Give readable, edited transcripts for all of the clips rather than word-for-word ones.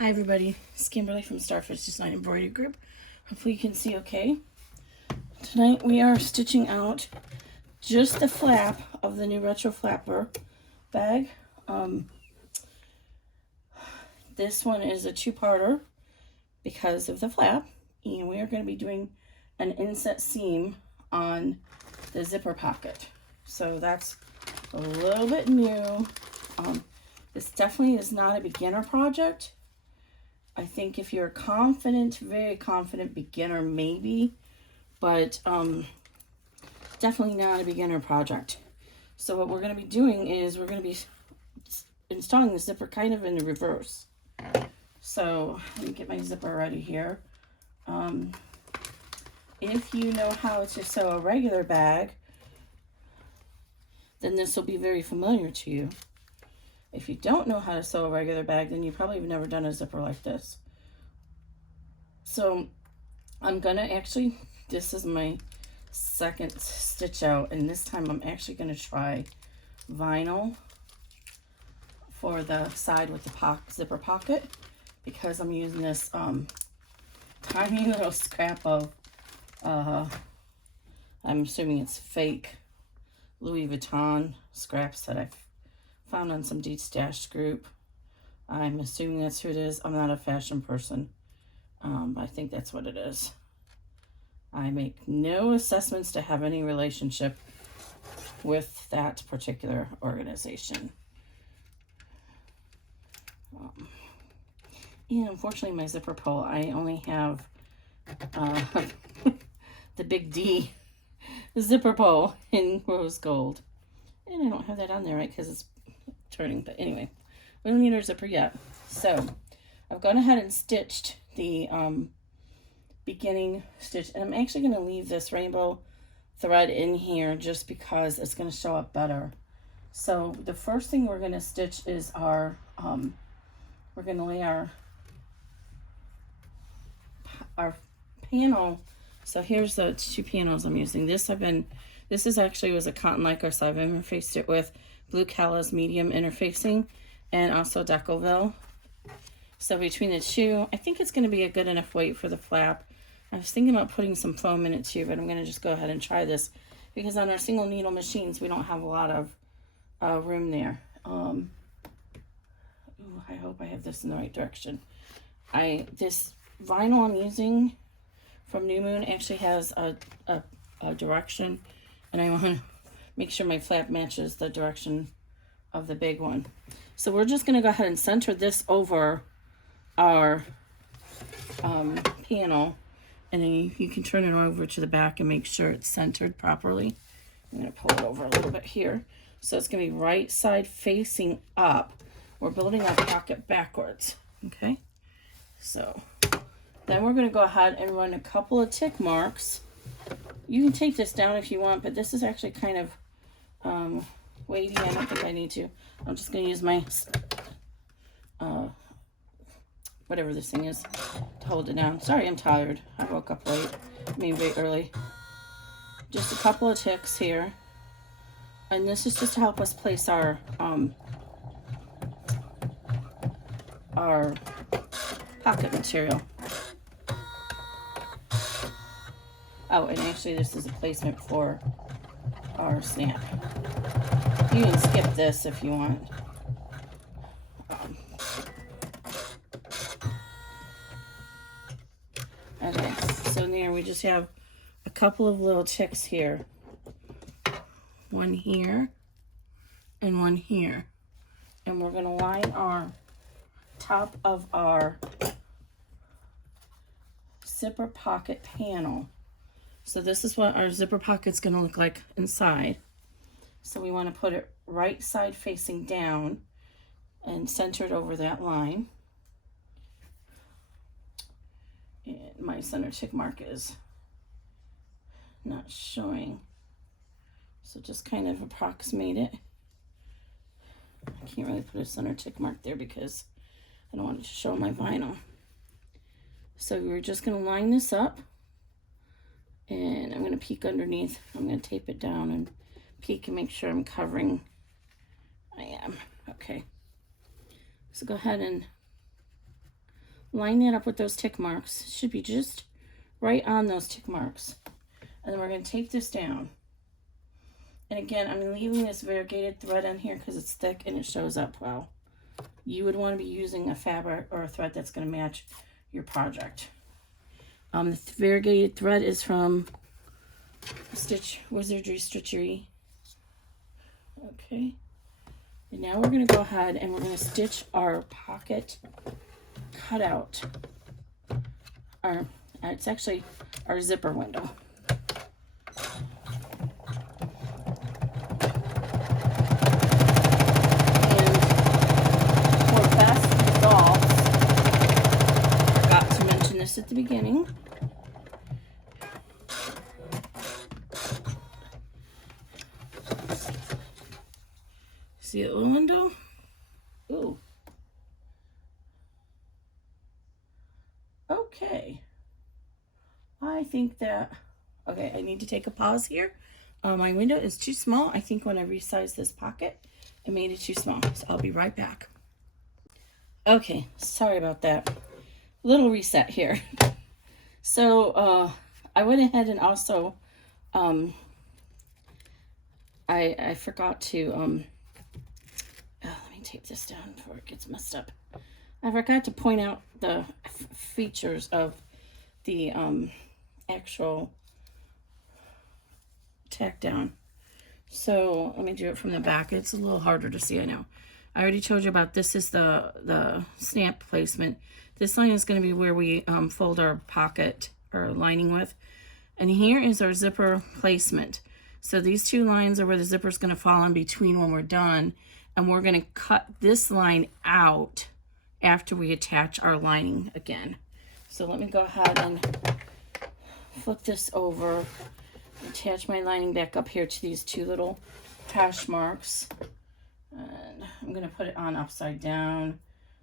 Hi everybody, it's Kimberly from Starfish Designs Embroidery Group. Hopefully you can see okay. Tonight we are stitching out just the flap of the new Retro Flapper bag. This one is a two-parter because of the flap, and we are going to be doing an inset seam on the zipper pocket. So that's a little bit new. This definitely is not a beginner project. I think if you're confident, very confident beginner, maybe, but definitely not a beginner project. So what we're going to be doing is we're going to be installing the zipper kind of in the reverse. So let me get my zipper ready here. If you know how to sew a regular bag, then this will be very familiar to you. If you don't know how to sew a regular bag, then you probably have never done a zipper like this. So I'm gonna actually, this is my second stitch out, and this time I'm actually gonna try vinyl for the side with the zipper pocket, because I'm using this tiny little scrap of, I'm assuming it's fake Louis Vuitton scraps that I've found on some Stash group. I'm assuming that's who it is. I'm not a fashion person, but I think that's what it is. I make no assessments to have any relationship with that particular organization. And unfortunately, my zipper pull, I only have the big D zipper pull in rose gold. And I don't have that on there, right, because it's turning. But anyway, we don't need our zipper yet. So I've gone ahead and stitched the beginning stitch, and I'm actually going to leave this rainbow thread in here just because it's going to show up better. So the first thing we're going to stitch is our we're going to lay our panel. So here's the two panels I'm using. This is actually was a cotton lycra, so I've interfaced it with blue Calla's medium interfacing and also Decoville. So between the two, I think it's going to be a good enough weight for the flap. I was thinking about putting some foam in it too, but I'm going to just go ahead and try this because on our single needle machines, we don't have a lot of room there. Ooh, I hope I have this in the right direction. This vinyl I'm using from New Moon actually has a direction, and I want to make sure my flap matches the direction of the big one. So we're just going to go ahead and center this over our panel, and then you can turn it over to the back and make sure it's centered properly. I'm going to pull it over a little bit here. So it's going to be right side facing up. We're building our pocket backwards, okay? So then we're going to go ahead and run a couple of tick marks. You can take this down if you want, but this is actually kind of weighty. I don't think I need to. I'm just going to use my whatever this thing is to hold it down. Sorry, I'm tired. I woke up late. I mean, very early. Just a couple of ticks here. And this is just to help us place our pocket material. Oh, and actually this is a placement for our snap. You can skip this if you want. Okay, so there we just have a couple of little ticks here. One here and one here. And we're going to line our top of our zipper pocket panel. So this is what our zipper pocket's going to look like inside. So we want to put it right side facing down and centered over that line. And my center tick mark is not showing. So just kind of approximate it. I can't really put a center tick mark there because I don't want it to show my vinyl. So we're just going to line this up. And I'm going to peek underneath. I'm going to tape it down and peek and make sure I'm covering. I am. Okay. So go ahead and line that up with those tick marks. It should be just right on those tick marks. And then we're going to tape this down. And again, I'm leaving this variegated thread on here because it's thick and it shows up well. You would want to be using a fabric or a thread that's going to match your project. The variegated thread is from Stitch Wizardry Stitchery. Okay. And now we're going to go ahead and we're going to stitch our pocket cutout. It's actually our zipper window. At the beginning. See a little window? Ooh. Okay. I think that, okay, I need to take a pause here. My window is too small. I think when I resized this pocket, I made it too small. So I'll be right back. Okay, sorry about that. Little reset here. So I went ahead and also I forgot to let me tape this down before it gets messed up. I forgot to point out the features of the actual tack down. So let me do it from the back. It's a little harder to see, I know. I already told you about this is the snap placement. This line is going to be where we fold our pocket or lining with. And here is our zipper placement. So these two lines are where the zipper is going to fall in between when we're done. And we're going to cut this line out after we attach our lining again. So let me go ahead and flip this over, attach my lining back up here to these two little hash marks. And I'm going to put it on upside down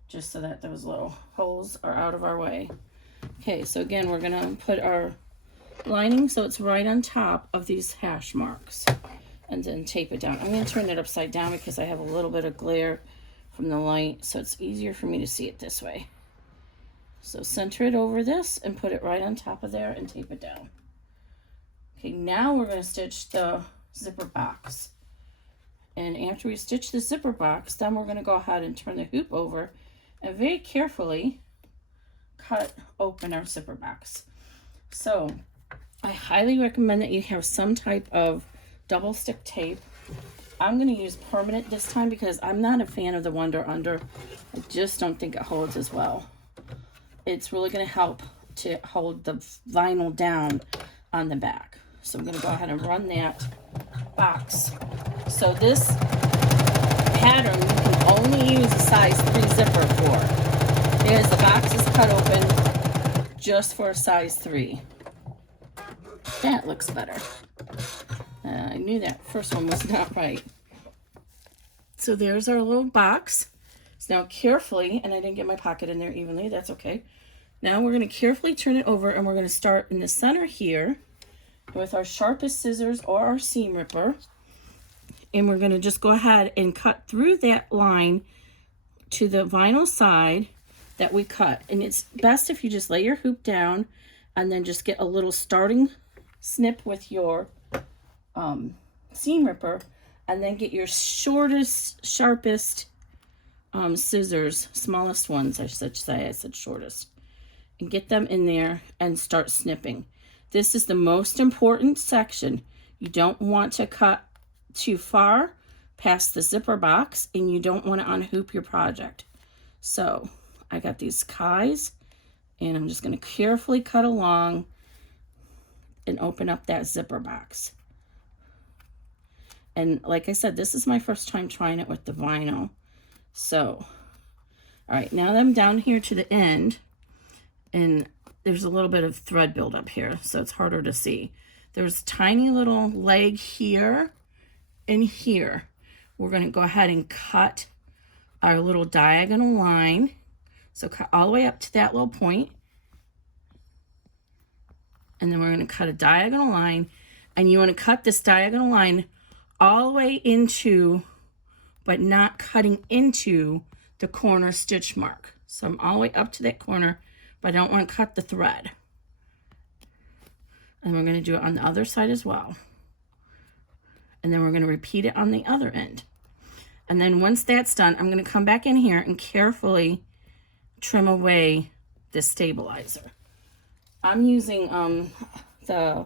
just so that those little holes are out of our way. Okay, so again, we're going to put our lining so it's right on top of these hash marks and then tape it down. I'm going to turn it upside down because I have a little bit of glare from the light, so it's easier for me to see it this way. So center it over this and put it right on top of there and tape it down. Okay, now we're going to stitch the zipper box. And after we stitch the zipper box, then we're going to go ahead and turn the hoop over and very carefully cut open our zipper box. So I highly recommend that you have some type of double stick tape. I'm going to use permanent this time because I'm not a fan of the Wonder Under. I just don't think it holds as well. It's really going to help to hold the vinyl down on the back. So I'm going to go ahead and run that box. So this pattern you can only use a size 3 zipper for. Because the box is cut open just for a size 3. That looks better. I knew that first one was not right. So there's our little box. So now carefully, and I didn't get my pocket in there evenly, that's okay. Now we're going to carefully turn it over and we're going to start in the center here with our sharpest scissors or our seam ripper. And we're going to just go ahead and cut through that line to the vinyl side that we cut. And it's best if you just lay your hoop down and then just get a little starting snip with your seam ripper, and then get your shortest, sharpest scissors, smallest ones I should say, I said shortest, and get them in there and start snipping. This is the most important section. You don't want to cut too far past the zipper box, and you don't want to unhoop your project. So I got these kies, and I'm just going to carefully cut along and open up that zipper box. And like I said, this is my first time trying it with the vinyl. So, all right, now that I'm down here to the end, and there's a little bit of thread buildup here, so it's harder to see. There's a tiny little leg here and here. We're going to go ahead and cut our little diagonal line. So cut all the way up to that little point. And then we're going to cut a diagonal line. And you want to cut this diagonal line all the way into, but not cutting into the corner stitch mark. So I'm all the way up to that corner, but I don't want to cut the thread. And we're going to do it on the other side as well. And then we're going to repeat it on the other end. And then once that's done, I'm going to come back in here and carefully trim away this stabilizer. I'm using the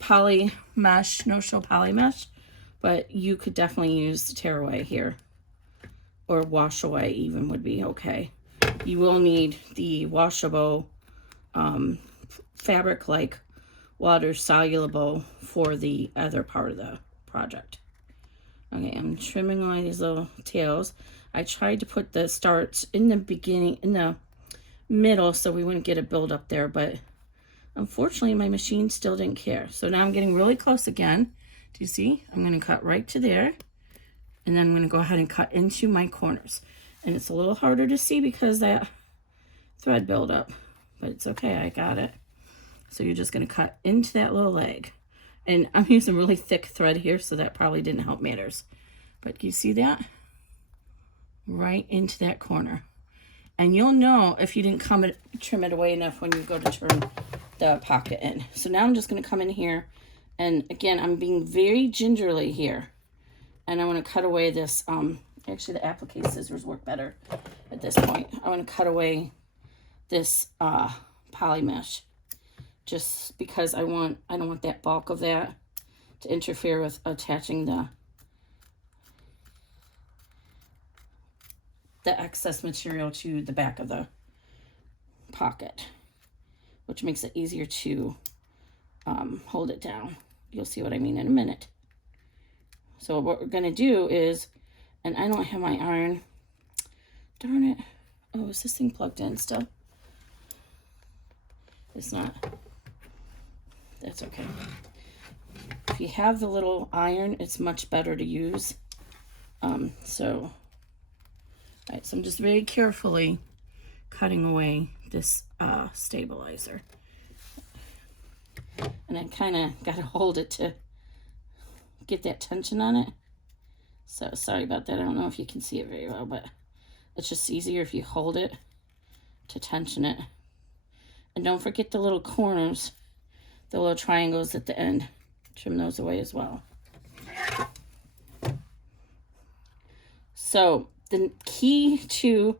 poly mesh, no-show poly mesh, but you could definitely use the tear away here, or wash away even would be okay. You will need the washable fabric like water soluble for the other part of the project. Okay, I'm trimming away these little tails. I tried to put the starts in the beginning, in the middle, so we wouldn't get a build up there, but unfortunately my machine still didn't care. So now I'm getting really close again. Do you see? I'm going to cut right to there, and then I'm going to go ahead and cut into my corners. And it's a little harder to see because that thread buildup, but it's okay, I got it. So you're just going to cut into that little leg. And I'm using really thick thread here, so that probably didn't help matters. But you see that? Right into that corner. And you'll know if you didn't trim it away enough when you go to turn the pocket in. So now I'm just going to come in here, and again, I'm being very gingerly here. And I want to cut away this, actually the applique scissors work better at this point. I want to cut away this poly mesh, just because I don't want that bulk of that to interfere with attaching the excess material to the back of the pocket, which makes it easier to hold it down. You'll see what I mean in a minute. So what we're going to do is, and I don't have my iron. Darn it. Oh, is this thing plugged in still? It's not. That's okay. If you have the little iron, it's much better to use. So I'm just very carefully cutting away this stabilizer. And I kind of got to hold it to get that tension on it. So sorry about that. I don't know if you can see it very well, but it's just easier if you hold it to tension it. And don't forget the little corners, the little triangles at the end. Trim those away as well. So the key to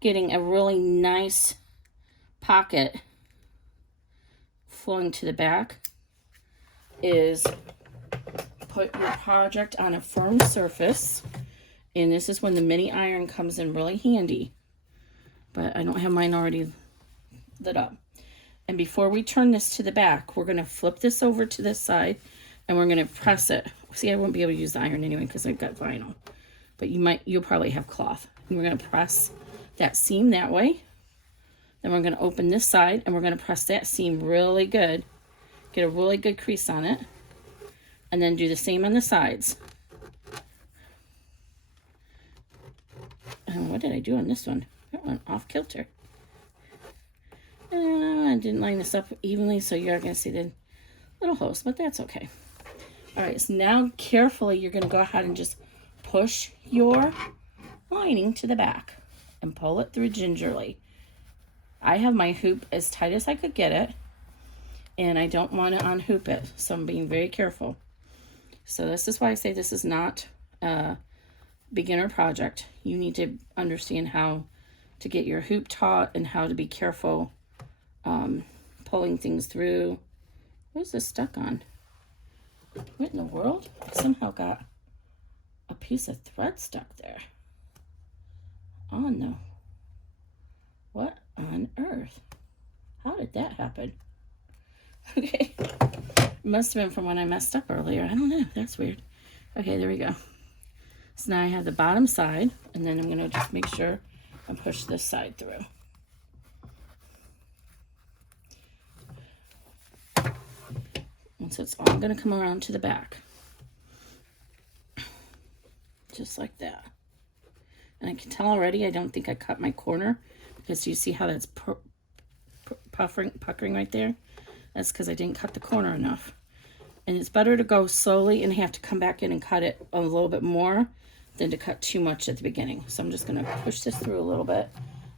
getting a really nice pocket flowing to the back is put your project on a firm surface. And this is when the mini iron comes in really handy. But I don't have mine already lit up. And before we turn this to the back, we're going to flip this over to this side, and we're going to press it. See, I won't be able to use the iron anyway because I've got vinyl. But you'll probably have cloth. And we're going to press that seam that way. Then we're going to open this side, and we're going to press that seam really good. Get a really good crease on it. And then do the same on the sides. And what did I do on this one? That went off kilter. I didn't line this up evenly, so you're going to see the little holes, but that's okay. All right, so now carefully you're going to go ahead and just push your lining to the back and pull it through gingerly. I have my hoop as tight as I could get it, and I don't want to unhoop it, so I'm being very careful. So this is why I say this is not a beginner project. You need to understand how to get your hoop taught and how to be careful pulling things through. What is this stuck on? What in the world? I somehow got a piece of thread stuck there. Oh no. What on earth? How did that happen? Okay. Must have been from when I messed up earlier. I don't know. That's weird. Okay, there we go. So now I have the bottom side, and then I'm going to just make sure I push this side through. And so it's all going to come around to the back. Just like that. And I can tell already I don't think I cut my corner, because you see how that's puckering right there? That's because I didn't cut the corner enough. And it's better to go slowly and have to come back in and cut it a little bit more than to cut too much at the beginning. So I'm just going to push this through a little bit.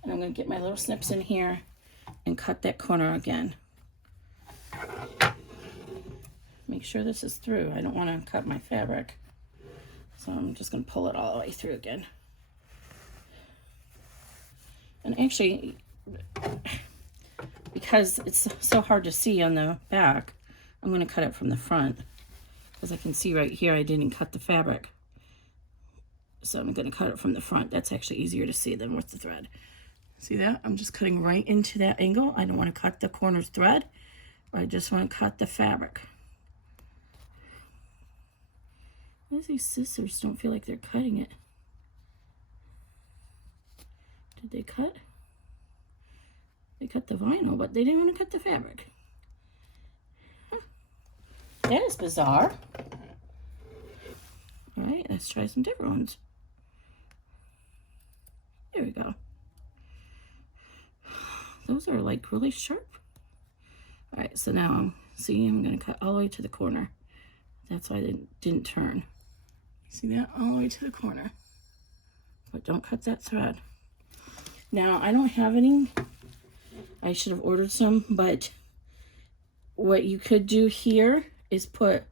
And I'm going to get my little snips in here and cut that corner again. Make sure this is through. I don't want to cut my fabric. So I'm just going to pull it all the way through again. And actually, because it's so hard to see on the back, I'm going to cut it from the front. As I can see right here, I didn't cut the fabric. So I'm going to cut it from the front. That's actually easier to see than with the thread. See that? I'm just cutting right into that angle. I don't want to cut the corner's thread. I just want to cut the fabric. Why does these scissors don't feel like they're cutting it? Did they cut? They cut the vinyl, but they didn't want to cut the fabric. Huh. That is bizarre. All right, let's try some different ones. There we go. Those are like really sharp. All right, so now I'm going to cut all the way to the corner. That's why I didn't turn. See that? All the way to the corner. But don't cut that thread. Now, I don't have any. I should have ordered some, but what you could do here is put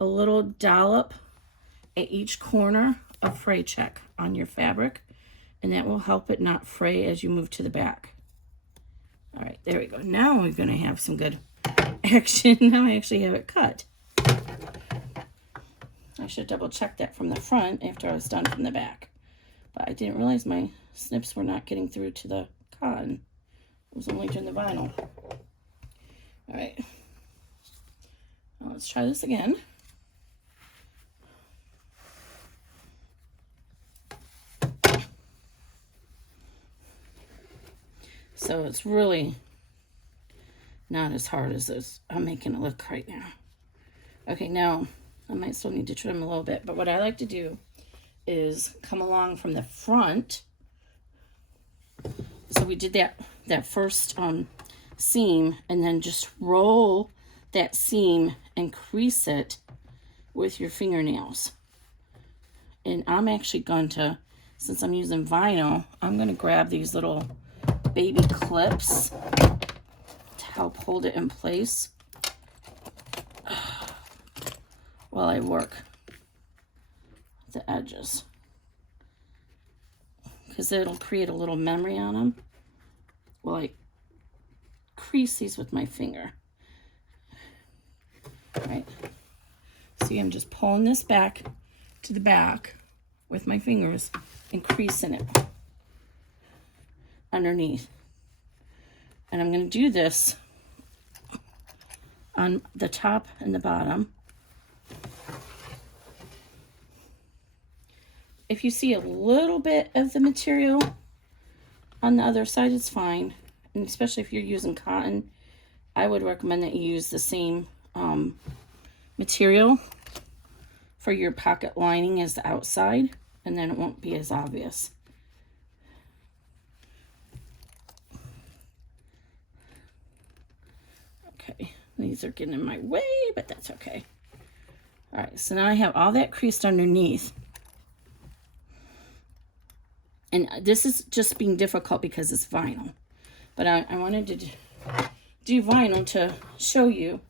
a little dollop at each corner of fray check on your fabric, and that will help it not fray as you move to the back. All right, there we go. Now we're going to have some good action. Now I actually have it cut. I should double check that from the front after I was done from the back. But I didn't realize my snips were not getting through to the cotton. It was only doing the vinyl. All right. Now let's try this again. So it's really not as hard as I'm making it look right now. Okay, now I might still need to trim a little bit, but what I like to do is come along from the front. So we did that first seam, and then just roll that seam and crease it with your fingernails. And I'm actually going to, since I'm using vinyl, I'm going to grab these little baby clips to help hold it in place while I work the edges, because it'll create a little memory on them while I crease these with my finger. All right, see, I'm just pulling this back to the back with my fingers and creasing it underneath. And I'm going to do this on the top and the bottom. If you see a little bit of the material on the other side, it's fine. And especially if you're using cotton, I would recommend that you use the same material for your pocket lining as the outside, and then it won't be as obvious. Okay, these are getting in my way, but that's okay. All right, so now I have all that creased underneath. And this is just being difficult because it's vinyl. But I wanted to do vinyl to show you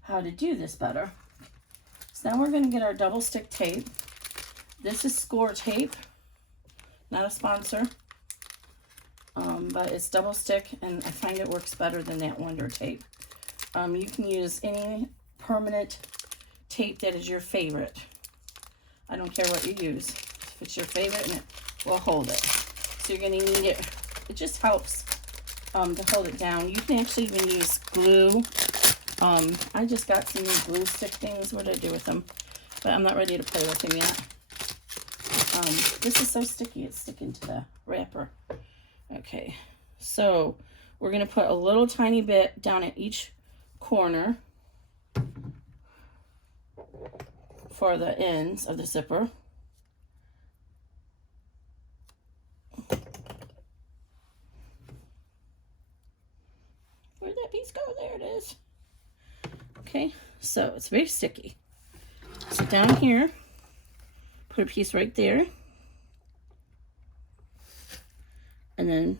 how to do this better. So now we're going to get our double stick tape. This is score tape, not a sponsor. But it's double stick, and I find it works better than that Wonder tape. You can use any permanent tape that is your favorite. I don't care what you use. If it's your favorite, and it will hold it. So you're going to need it. It just helps to hold it down. You can actually even use glue. I just got some new glue stick things. What did I do with them? But I'm not ready to play with them yet. This is so sticky. It's sticking to the wrapper. Okay, so we're going to put a little tiny bit down at each corner for the ends of the zipper. Where'd that piece go? There it is. Okay, so it's very sticky. So down here, put a piece right there. And then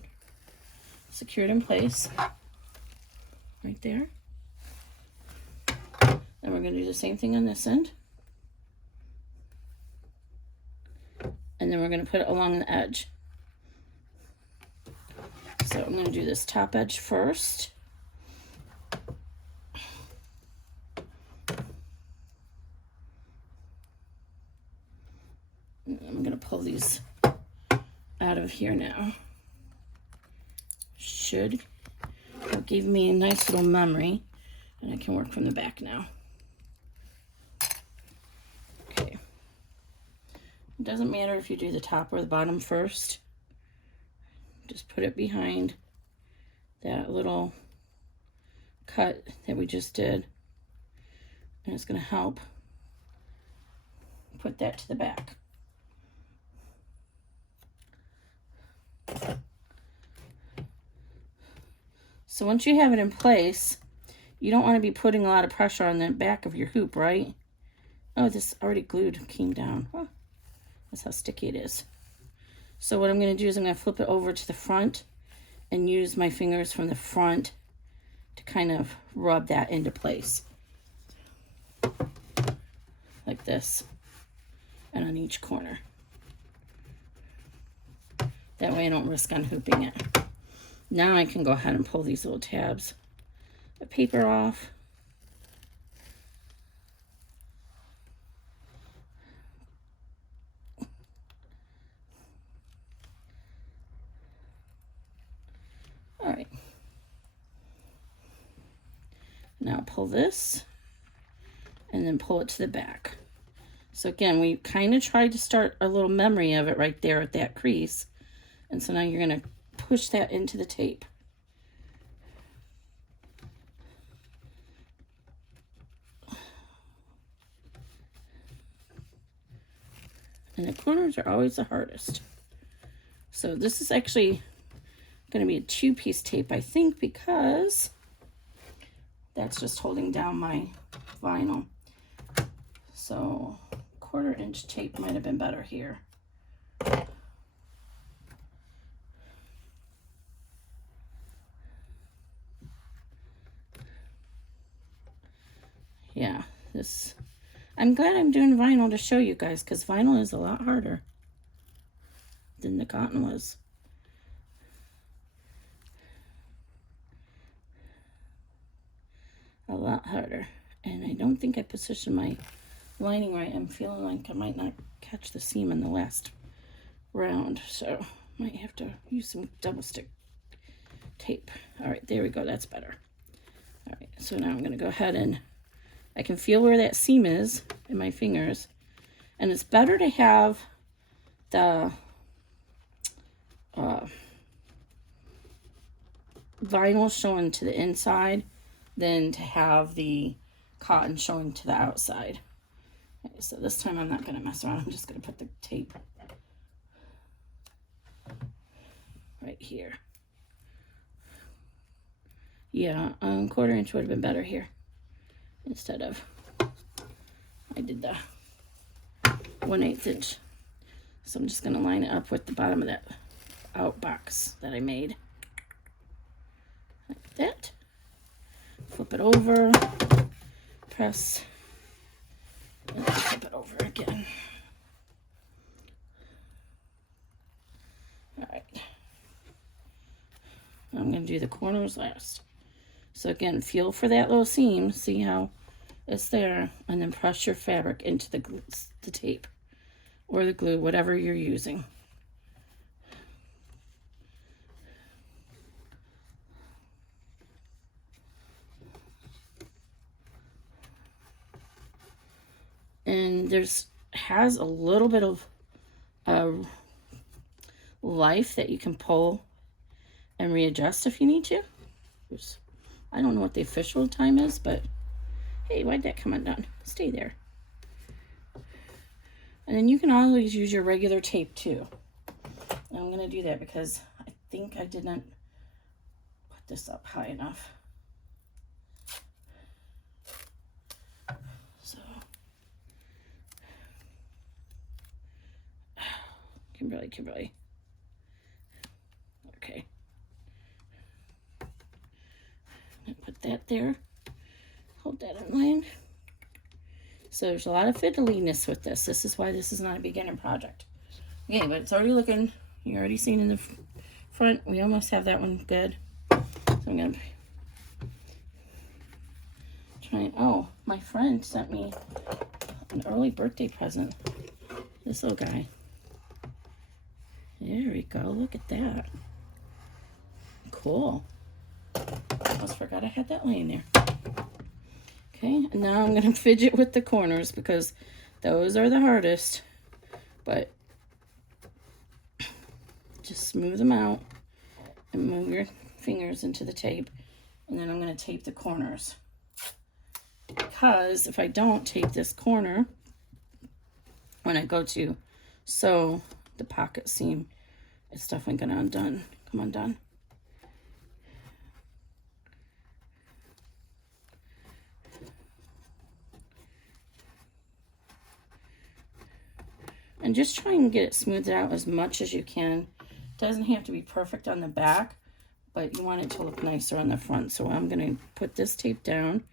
secured in place right there. Then we're going to do the same thing on this end. And then we're going to put it along the edge. So I'm going to do this top edge first. And I'm going to pull these out of here now. Should give me a nice little memory, and I can work from the back now. Okay. It doesn't matter if you do the top or the bottom first. Just put it behind that little cut that we just did, and it's going to help put that to the back. So once you have it in place, you don't want to be putting a lot of pressure on the back of your hoop, right? Oh, this already glued came down. Oh, that's how sticky it is. So what I'm going to do is I'm going to flip it over to the front and use my fingers from the front to kind of rub that into place. Like this. And on each corner. That way I don't risk unhooping it. Now I can go ahead and pull these little tabs of paper off. All right. Now pull this and then pull it to the back. So again, we kind of tried to start a little memory of it right there at that crease. And so now you're going to push that into the tape. And the corners are always the hardest. So this is actually going to be a 2-piece tape, I think, because that's just holding down my vinyl. So 1/4 inch tape might have been better here. Yeah, this, I'm glad I'm doing vinyl to show you guys, because vinyl is a lot harder than the cotton was. A lot harder. And I don't think I positioned my lining right. I'm feeling like I might not catch the seam in the last round, so might have to use some double stick tape. All right, there we go. That's better. All right, so now I'm going to go ahead and I can feel where that seam is in my fingers. And it's better to have the vinyl showing to the inside than to have the cotton showing to the outside. Okay, so this time I'm not going to mess around. I'm just going to put the tape right here. Yeah, 1/4 inch would have been better here. Instead of, I did the 1/8 inch. So I'm just going to line it up with the bottom of that out box that I made. Like that. Flip it over, press, and then flip it over again. All right. I'm going to do the corners last. So again, feel for that little seam, see how it's there, and then press your fabric into the glue, the tape or the glue, whatever you're using. And has a little bit of life that you can pull and readjust if you need to. Oops. I don't know what the official time is, but hey, why'd that come undone? Stay there. And then you can always use your regular tape too. And I'm going to do that because I think I did not put this up high enough. So, Kimberly. Okay. that there. Hold that in line. So there's a lot of fiddliness with this. This is why this is not a beginner project. Okay, but it's already looking, you're already seeing in the front, we almost have that one good. So I'm gonna try, oh, my friend sent me an early birthday present. This little guy. There we go, look at that. Cool. Almost forgot I had that laying there. Okay, and now I'm gonna fidget with the corners because those are the hardest. But just smooth them out and move your fingers into the tape. And then I'm gonna tape the corners. Because if I don't tape this corner, when I go to sew the pocket seam, it's definitely gonna come undone. And just try and get it smoothed out as much as you can. Doesn't have to be perfect on the back, but you want it to look nicer on the front. So I'm gonna put this tape down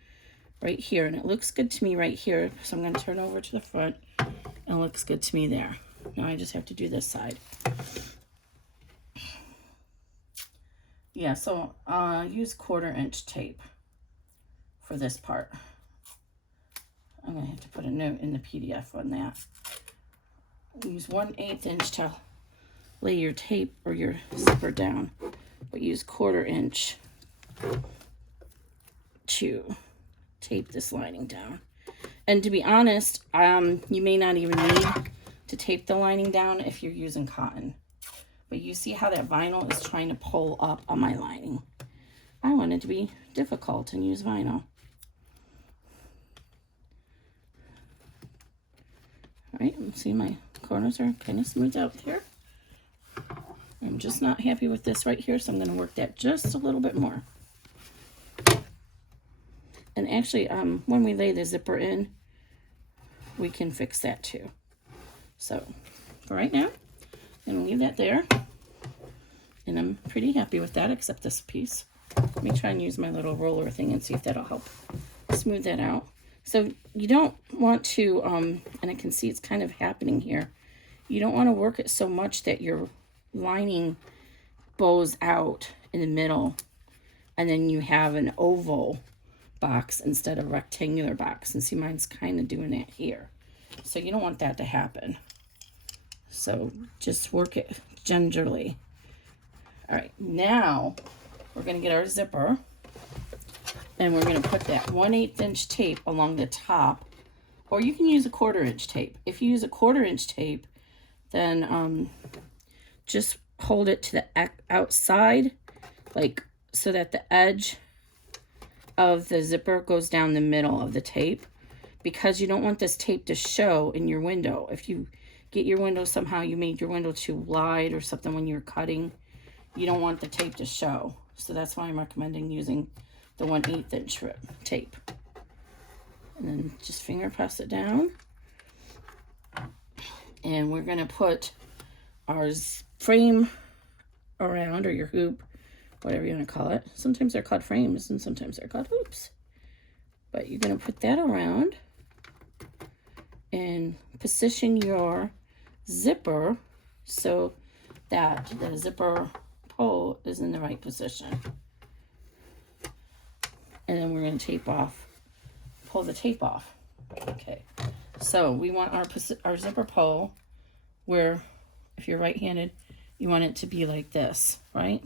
right here, and it looks good to me right here. So I'm gonna turn over to the front, and it looks good to me there. Now I just have to do this side. Yeah, so use 1/4" tape for this part. I'm gonna have to put a note in the PDF on that. Use 1/8" to lay your tape or your zipper down, but use 1/4" to tape this lining down. And to be honest, you may not even need to tape the lining down if you're using cotton. But you see how that vinyl is trying to pull up on my lining. I want it to be difficult and use vinyl. All right, see my corners are kind of smoothed out there. I'm just not happy with this right here, so I'm going to work that just a little bit more. And actually, when we lay the zipper in, we can fix that too. So for right now, I'm going to leave that there. And I'm pretty happy with that, except this piece. Let me try and use my little roller thing and see if that'll help smooth that out. So you don't want to, and I can see it's kind of happening here. You don't want to work it so much that your lining bows out in the middle and then you have an oval box instead of a rectangular box. And see, mine's kind of doing that here. So you don't want that to happen. So just work it gingerly. All right, now we're going to get our zipper. And we're going to put that 1/8" tape along the top, or you can use a 1/4" tape. If you use a 1/4" tape, then just hold it to the outside, like so that the edge of the zipper goes down the middle of the tape, because you don't want this tape to show in your window. If you get your window somehow, you made your window too wide or something when you're cutting, you don't want the tape to show. So that's why I'm recommending using the 1/8" tape. And then just finger press it down. And we're going to put our frame around, or your hoop, whatever you want to call it. Sometimes they're called frames and sometimes they're called hoops. But you're going to put that around and position your zipper so that the zipper pull is in the right position. And then we're going to pull the tape off. Okay, so we want our zipper pull where, if you're right-handed, you want it to be like this, right?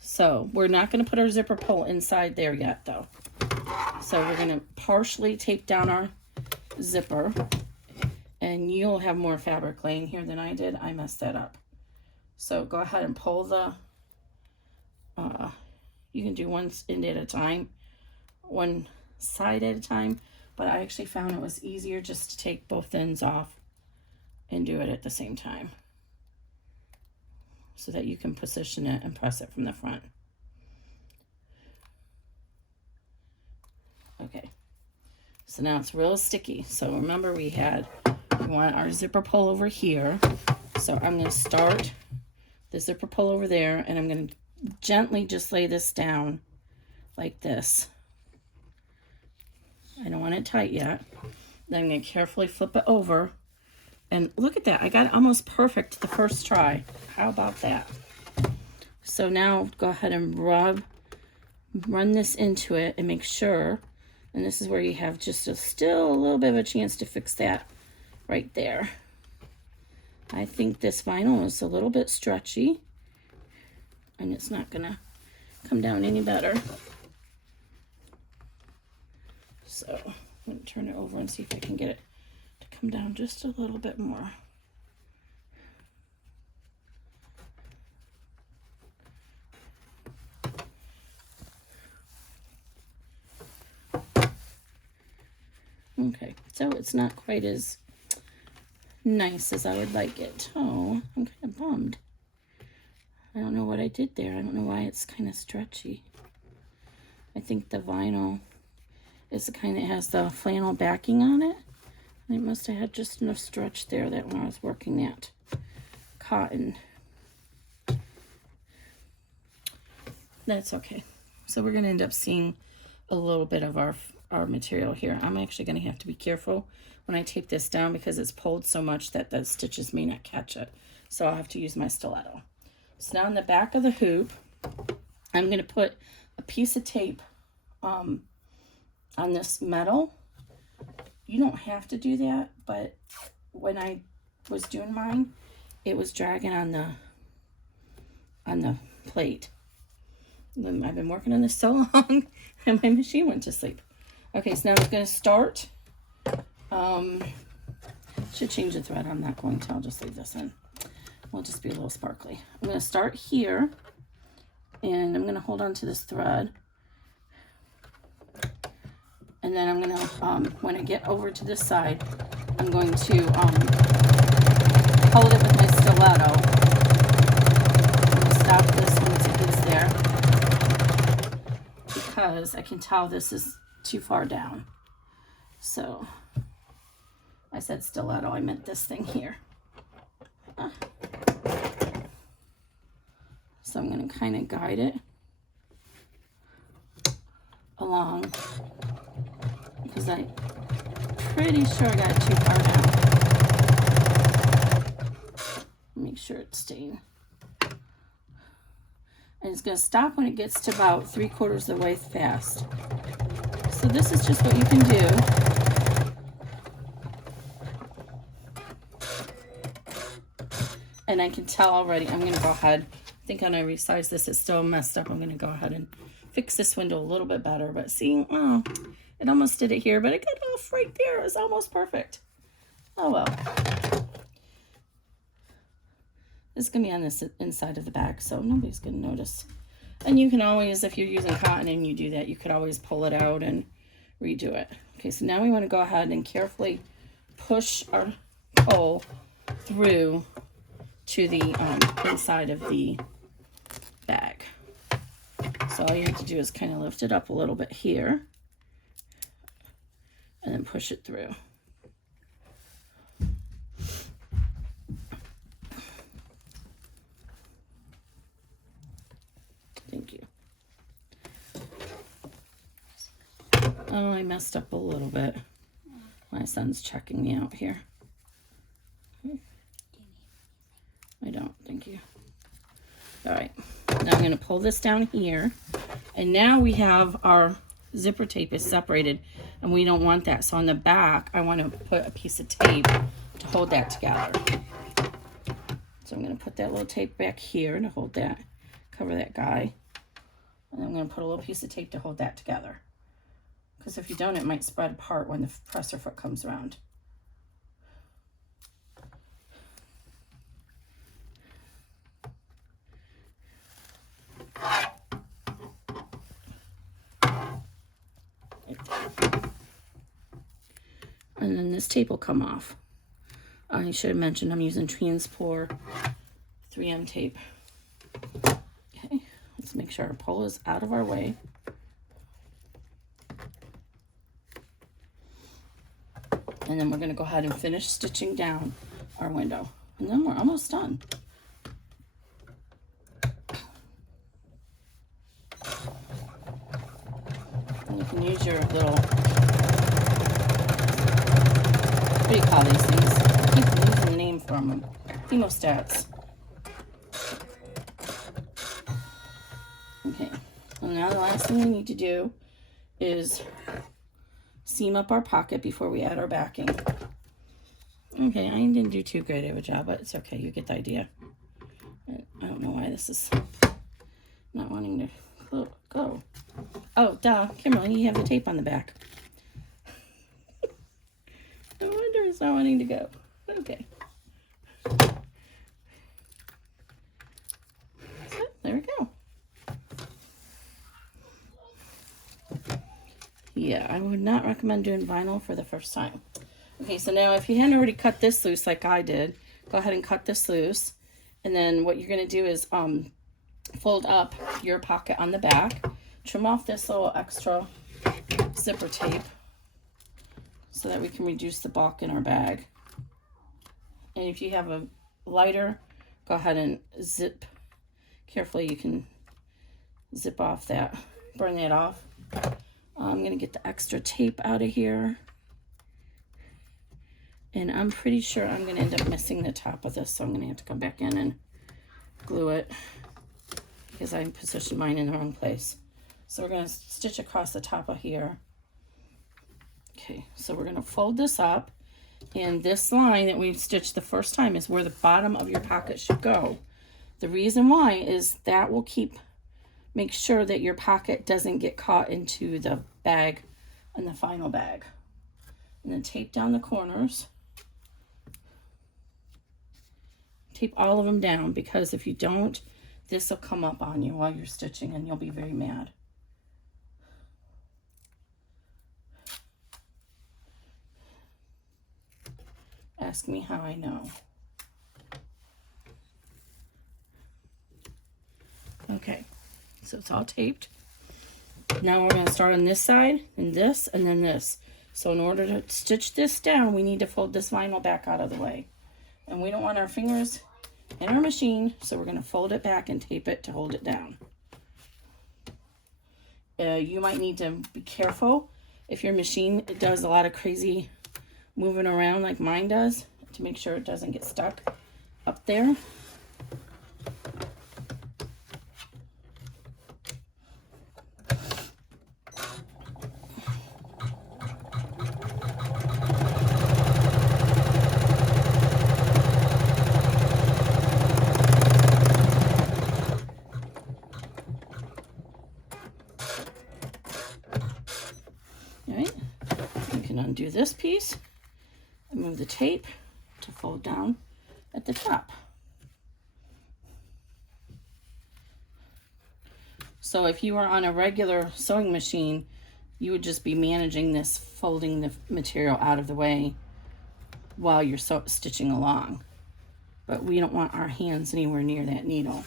So we're not going to put our zipper pull inside there yet, though. So we're going to partially tape down our zipper, and you'll have more fabric laying here than I did. I messed that up. So go ahead and pull the, you can do one end at a time, one side at a time, but I actually found it was easier just to take both ends off and do it at the same time, so that you can position it and press it from the front. Okay, so now it's real sticky. So remember, we want our zipper pull over here. So I'm going to start the zipper pull over there, and I'm going to gently just lay this down like this. I don't want it tight yet. Then I'm going to carefully flip it over. And look at that. I got it almost perfect the first try. How about that? So now go ahead and run this into it and make sure. And this is where you have just still a little bit of a chance to fix that right there. I think this vinyl is a little bit stretchy. And it's not going to come down any better. So I'm going to turn it over and see if I can get it to come down just a little bit more. Okay, so it's not quite as nice as I would like it. Oh, I'm kind of bummed. I don't know what I did there. I don't know why it's kind of stretchy. I think the vinyl is the kind that has the flannel backing on it. And it must have had just enough stretch there that when I was working that cotton. That's okay. So we're going to end up seeing a little bit of our material here. I'm actually going to have to be careful when I tape this down because it's pulled so much that the stitches may not catch it. So I'll have to use my stiletto. So now on the back of the hoop, I'm going to put a piece of tape on this metal. You don't have to do that, but when I was doing mine, it was dragging on the plate. I've been working on this so long and my machine went to sleep. Okay, so now I'm going to start. Should change the thread. I'm not going to. I'll just leave this in. We'll just be a little sparkly. I'm going to start here, and I'm going to hold on to this thread. And then I'm going to, when I get over to this side, I'm going to hold it with my stiletto. I'm going to stop this once it gets there, because I can tell this is too far down. So I said stiletto, I meant this thing here. So I'm going to kind of guide it along because I'm pretty sure I got it too far down. Make sure it's staying. And it's going to stop when it gets to about 3/4 of the way fast. So this is just what you can do. And I can tell already, I'm going to go ahead. I think when I resize this, it's still messed up. I'm going to go ahead and fix this window a little bit better. But see, oh, it almost did it here, but it got off right there. It was almost perfect. Oh, well. This is going to be on this inside of the bag, so nobody's going to notice. And you can always, if you're using cotton and you do that, you could always pull it out and redo it. Okay, so now we want to go ahead and carefully push our pole through to the inside of the bag. So all you have to do is kind of lift it up a little bit here and then push it through. Thank you. Oh, I messed up a little bit. My son's checking me out here. I don't, thank you. All right, now I'm going to pull this down here. And now we have our zipper tape is separated and we don't want that. So on the back, I want to put a piece of tape to hold that together. So I'm going to put that little tape back here to hold that, cover that guy. And I'm going to put a little piece of tape to hold that together. Because if you don't, it might spread apart when the presser foot comes around. And then this tape will come off. I should have mentioned I'm using Transport 3M tape. Okay, let's make sure our pole is out of our way. And then we're going to go ahead and finish stitching down our window. And then we're almost done. can use your little, what do you call these things? I keep losing the name for them. Hemostats. Okay, well now the last thing we need to do is seam up our pocket before we add our backing. Okay, I didn't do too great of a job, but it's okay, you get the idea. I don't know why this is not wanting to go. Oh, duh, Kimberly, you have the tape on the back. No wonder it's not wanting to go. Okay. So, there we go. Yeah, I would not recommend doing vinyl for the first time. Okay, so now if you hadn't already cut this loose like I did, go ahead and cut this loose. And then what you're going to do is fold up your pocket on the back. Trim off this little extra zipper tape so that we can reduce the bulk in our bag. And if you have a lighter, go ahead and zip carefully. You can zip off that, burn that off. I'm going to get the extra tape out of here. And I'm pretty sure I'm going to end up missing the top of this, so I'm going to have to come back in and glue it because I positioned mine in the wrong place. So we're going to stitch across the top of here. Okay, so we're going to fold this up, and this line that we stitched the first time is where the bottom of your pocket should go. The reason why is that will make sure that your pocket doesn't get caught into the bag and the final bag. And then tape down the corners. Tape all of them down, because if you don't, this will come up on you while you're stitching and you'll be very mad. Ask me how I know. Okay, so it's all taped. Now we're going to start on this side, and this, and then this. So in order to stitch this down, we need to fold this vinyl back out of the way. And we don't want our fingers in our machine, so we're going to fold it back and tape it to hold it down. You might need to be careful if your machine does a lot of crazy moving around like mine does, to make sure it doesn't get stuck up there. Undo this piece and move the tape to fold down at the top. So if you were on a regular sewing machine, you would just be managing this, folding the material out of the way while you're stitching along. But we don't want our hands anywhere near that needle,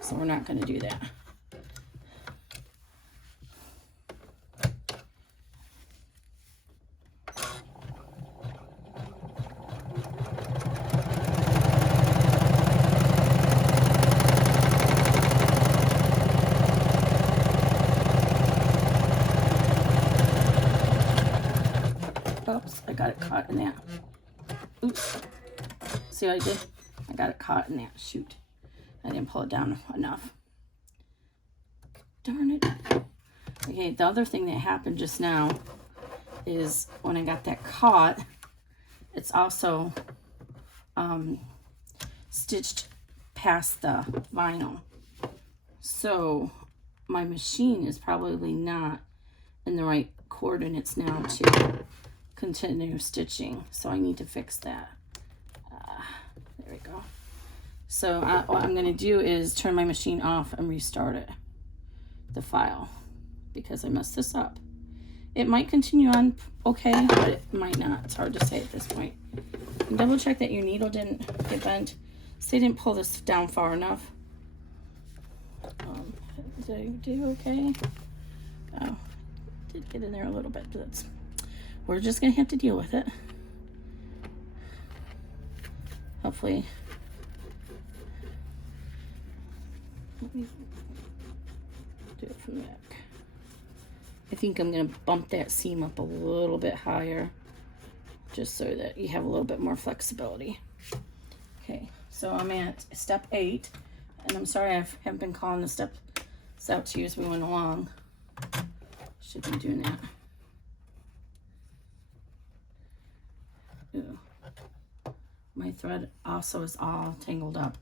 so we're not going to do that. Oops, I got it caught in that. Oops. See what I did? I got it caught in that. Shoot. I didn't pull it down enough. Darn it. Okay, the other thing that happened just now is when I got that caught, it's also stitched past the vinyl. So my machine is probably not in the right coordinates now to continue stitching, so I need to fix that. There we go. So what I'm going to do is turn my machine off and restart it, the file, because I messed this up. It might continue on okay, but it might not. It's hard to say at this point. And double check that your needle didn't get bent. Say I didn't pull this down far enough. Did I do okay? Oh, did get in there a little bit, but that's, we're just gonna have to deal with it. Hopefully. Let me do it from the back. I think I'm going to bump that seam up a little bit higher, just so that you have a little bit more flexibility. Okay, so I'm at step 8, and I'm sorry I haven't been calling the steps out to you as we went along. Should be doing that. Ooh. My thread also is all tangled up,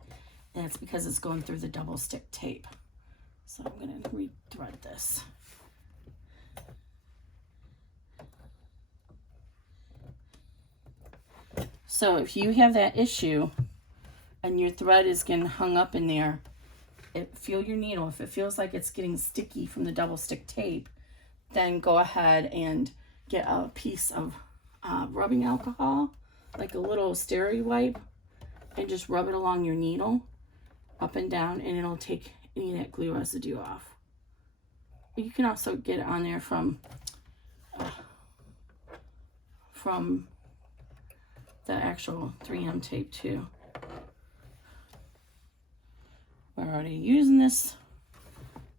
and that's because it's going through the double stick tape. So I'm going to re-thread this. So if you have that issue and your thread is getting hung up in there, feel your needle. If it feels like it's getting sticky from the double stick tape, then go ahead and get a piece of rubbing alcohol, like a little steri wipe, and just rub it along your needle, up and down, and it'll take any of that glue residue off. You can also get it on there from the actual 3M tape too. We're already using this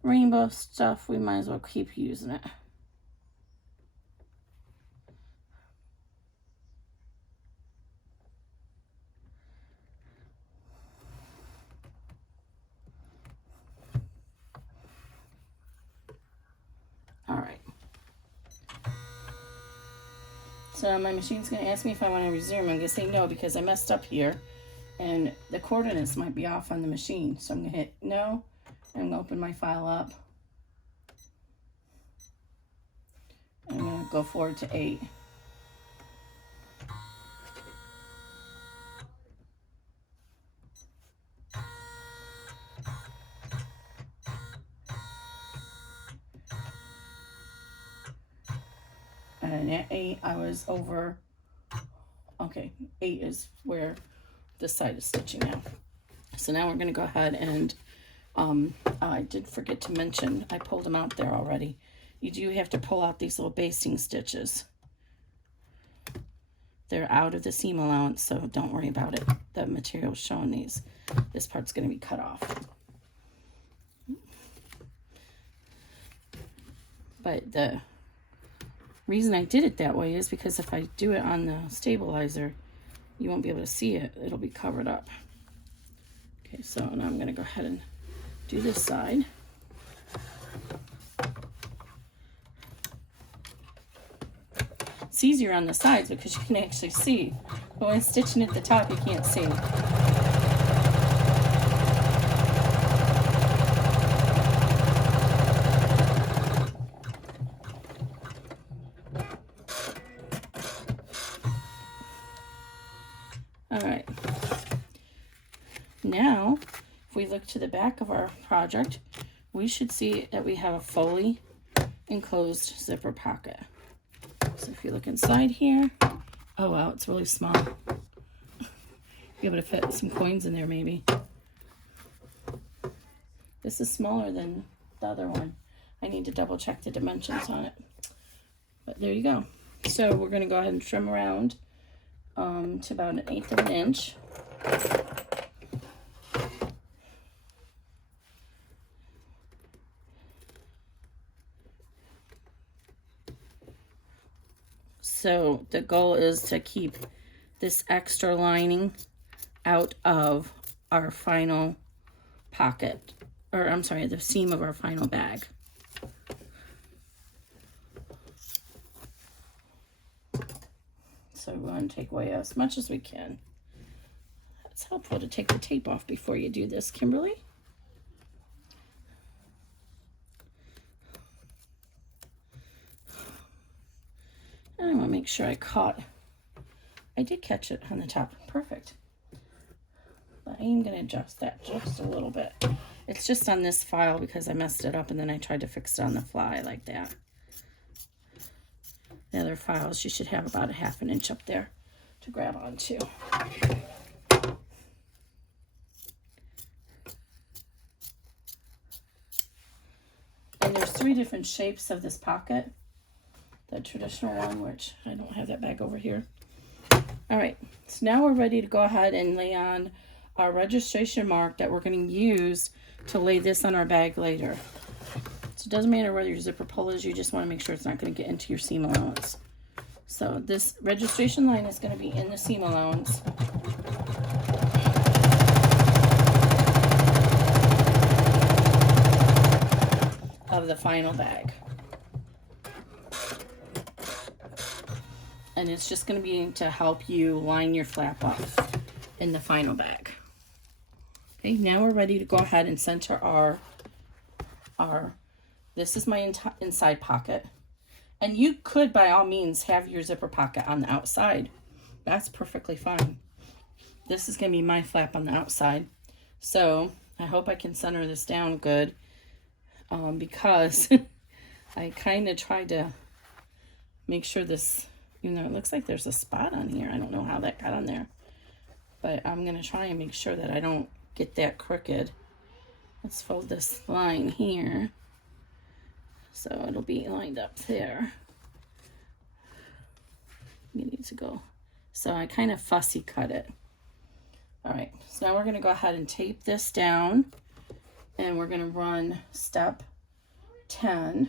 rainbow stuff, we might as well keep using it. All right. So my machine's going to ask me if I want to resume. I'm going to say no because I messed up here and the coordinates might be off on the machine. So I'm going to hit no, and I'm going to open my file up. I'm going to go forward to 8. And at 8, I was over, okay, 8 is where this side is stitching now. So now we're going to go ahead and, I did forget to mention, I pulled them out there already. You do have to pull out these little basting stitches. They're out of the seam allowance, so don't worry about it. The material's showing these. This part's going to be cut off. But the reason I did it that way is because if I do it on the stabilizer, you won't be able to see it. It'll be covered up. Okay, so now I'm going to go ahead and do this side. It's easier on the sides because you can actually see, but when stitching at the top, you can't see. All right. Now, if we look to the back of our project, we should see that we have a fully enclosed zipper pocket. So if you look inside here, oh wow, it's really small. Be able to fit some coins in there maybe. This is smaller than the other one. I need to double check the dimensions on it. But there you go. So we're going to go ahead and trim around to about 1/8 of an inch. So the goal is to keep this extra lining out of our final pocket, or I'm sorry, the seam of our final bag. So we want to take away as much as we can. It's helpful to take the tape off before you do this, Kimberly. And I want to make sure I did catch it on the top. Perfect. But I am going to adjust that just a little bit. It's just on this file because I messed it up and then I tried to fix it on the fly like that. The other files, you should have about 1/2 inch up there to grab onto. And there's 3 different shapes of this pocket. The traditional one, which I don't have that bag over here. All right, so now we're ready to go ahead and lay on our registration mark that we're going to use to lay this on our bag later. So it doesn't matter whether your zipper pull is, you just want to make sure it's not going to get into your seam allowance. So this registration line is going to be in the seam allowance. Of the final bag. And it's just going to be to help you line your flap up in the final bag. Okay, now we're ready to go ahead and center our this is my inside pocket. And you could, by all means, have your zipper pocket on the outside. That's perfectly fine. This is going to be my flap on the outside. So I hope I can center this down good. Because I kind of tried to make sure this, you know, it looks like there's a spot on here. I don't know how that got on there, but I'm going to try and make sure that I don't get that crooked. Let's fold this line here so it'll be lined up there. You need to go. So I kind of fussy cut it. All right, so now we're going to go ahead and tape this down. And we're going to run step 10.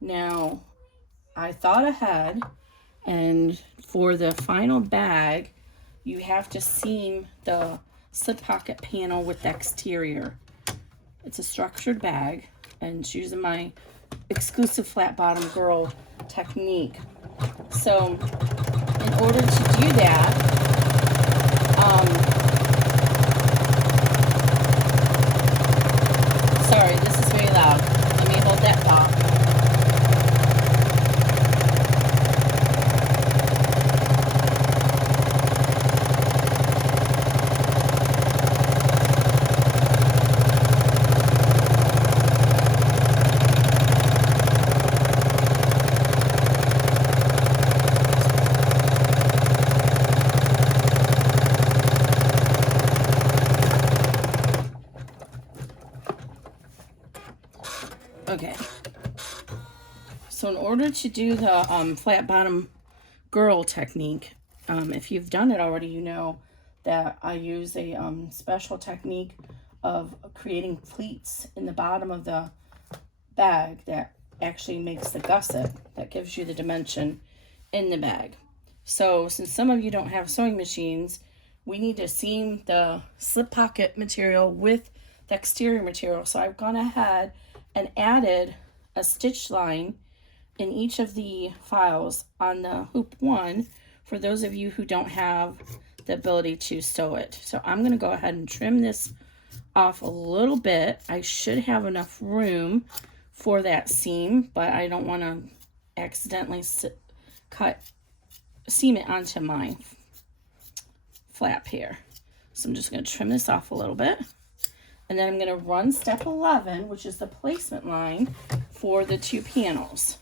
Now, I thought ahead, and for the final bag, you have to seam the slip pocket panel with the exterior. It's a structured bag, and it's using my exclusive flat bottom girl technique. So, in order to do that, sorry, this is very loud. Let me hold that thought. Okay, so in order to do the flat bottom girl technique, if you've done it already, you know that I use a special technique of creating pleats in the bottom of the bag that actually makes the gusset that gives you the dimension in the bag. So since some of you don't have sewing machines, we need to seam the slip pocket material with the exterior material. So I've gone ahead and added a stitch line in each of the files on the hoop 1 for those of you who don't have the ability to sew it. So I'm going to go ahead and trim this off a little bit. I should have enough room for that seam, but I don't want to accidentally seam it onto my flap here. So I'm just going to trim this off a little bit. And then I'm going to run step 11, which is the placement line for the 2 panels.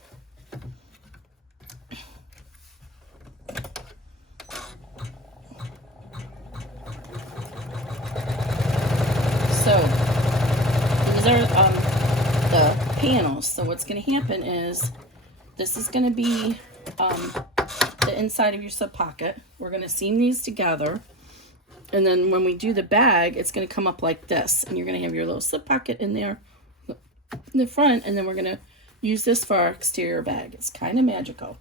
So these are the panels. So what's going to happen is this is going to be the inside of your slip pocket. We're going to seam these together. And then when we do the bag, it's going to come up like this. And you're going to have your little slip pocket in there in the front. And then we're going to use this for our exterior bag. It's kind of magical.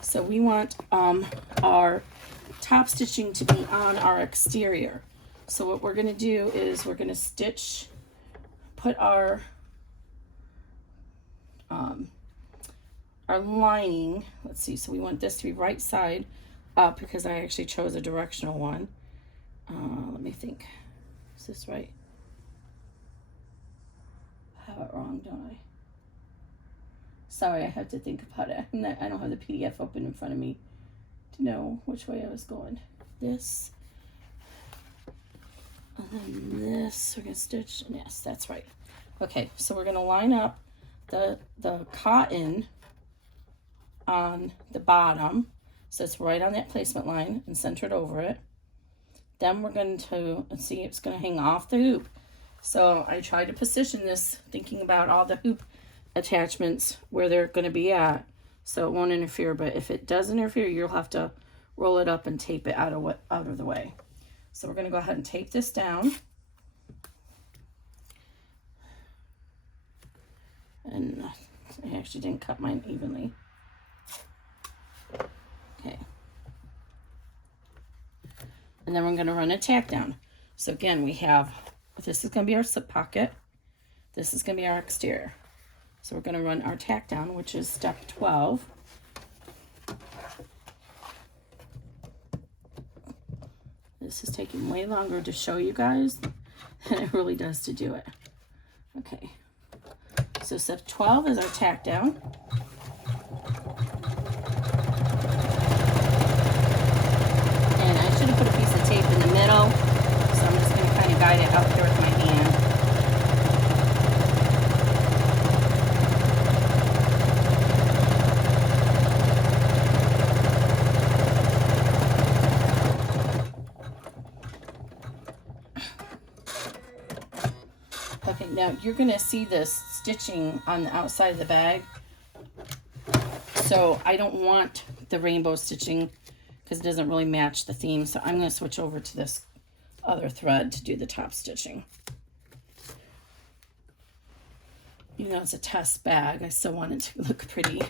So we want our top stitching to be on our exterior. So what we're going to do is we're going to stitch, put our lining. Let's see. So we want this to be right side up because I actually chose a directional one. Let me think. Is this right? I have it wrong, don't I? Sorry, I have to think about it. I don't have the PDF open in front of me to know which way I was going. This. And then this. We're going to stitch. Yes, that's right. Okay, so we're going to line up the cotton on the bottom. So it's right on that placement line and centered over it. Then we're going to, let's see, it's going to hang off the hoop. So I tried to position this thinking about all the hoop attachments where they're going to be at so it won't interfere. But if it does interfere, you'll have to roll it up and tape it out of the way. So we're going to go ahead and tape this down. And I actually didn't cut mine evenly. Okay. And then we're going to run a tack down. So again, we have, this is going to be our slip pocket. This is going to be our exterior. So we're going to run our tack down, which is step 12. This is taking way longer to show you guys than it really does to do it. Okay. So step 12 is our tack down. And I should have put a piece of tape in the middle, so I'm just going to kind of guide it out here with my hand. Okay, now you're going to see this stitching on the outside of the bag. So I don't want the rainbow stitching because it doesn't really match the theme. So I'm going to switch over to this other thread to do the top stitching. Even though it's a test bag, I still want it to look pretty.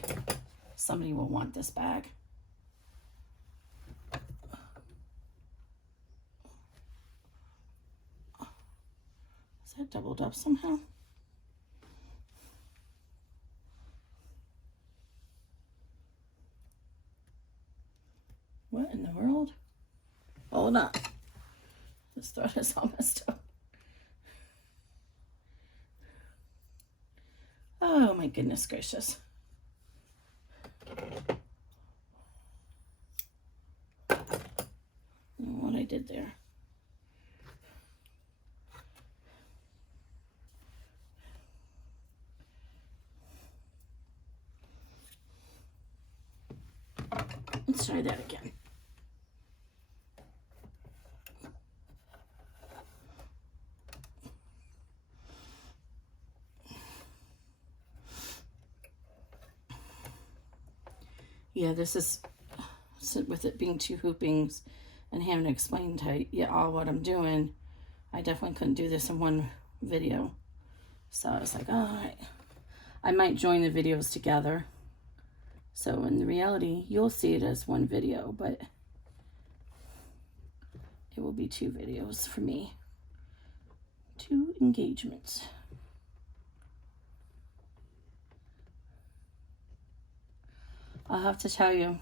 Somebody will want this bag. Is that doubled up somehow? What in the world? Hold on. This thread is all messed up. Oh my goodness gracious. What I did there. Let's try that again. Yeah, this is, with it being 2 hoopings and having to explain to you all what I'm doing, I definitely couldn't do this in one video. So I was like, all right, I might join the videos together. So in reality, you'll see it as one video, but it will be 2 videos for me. 2 engagements. I'll have to tell you,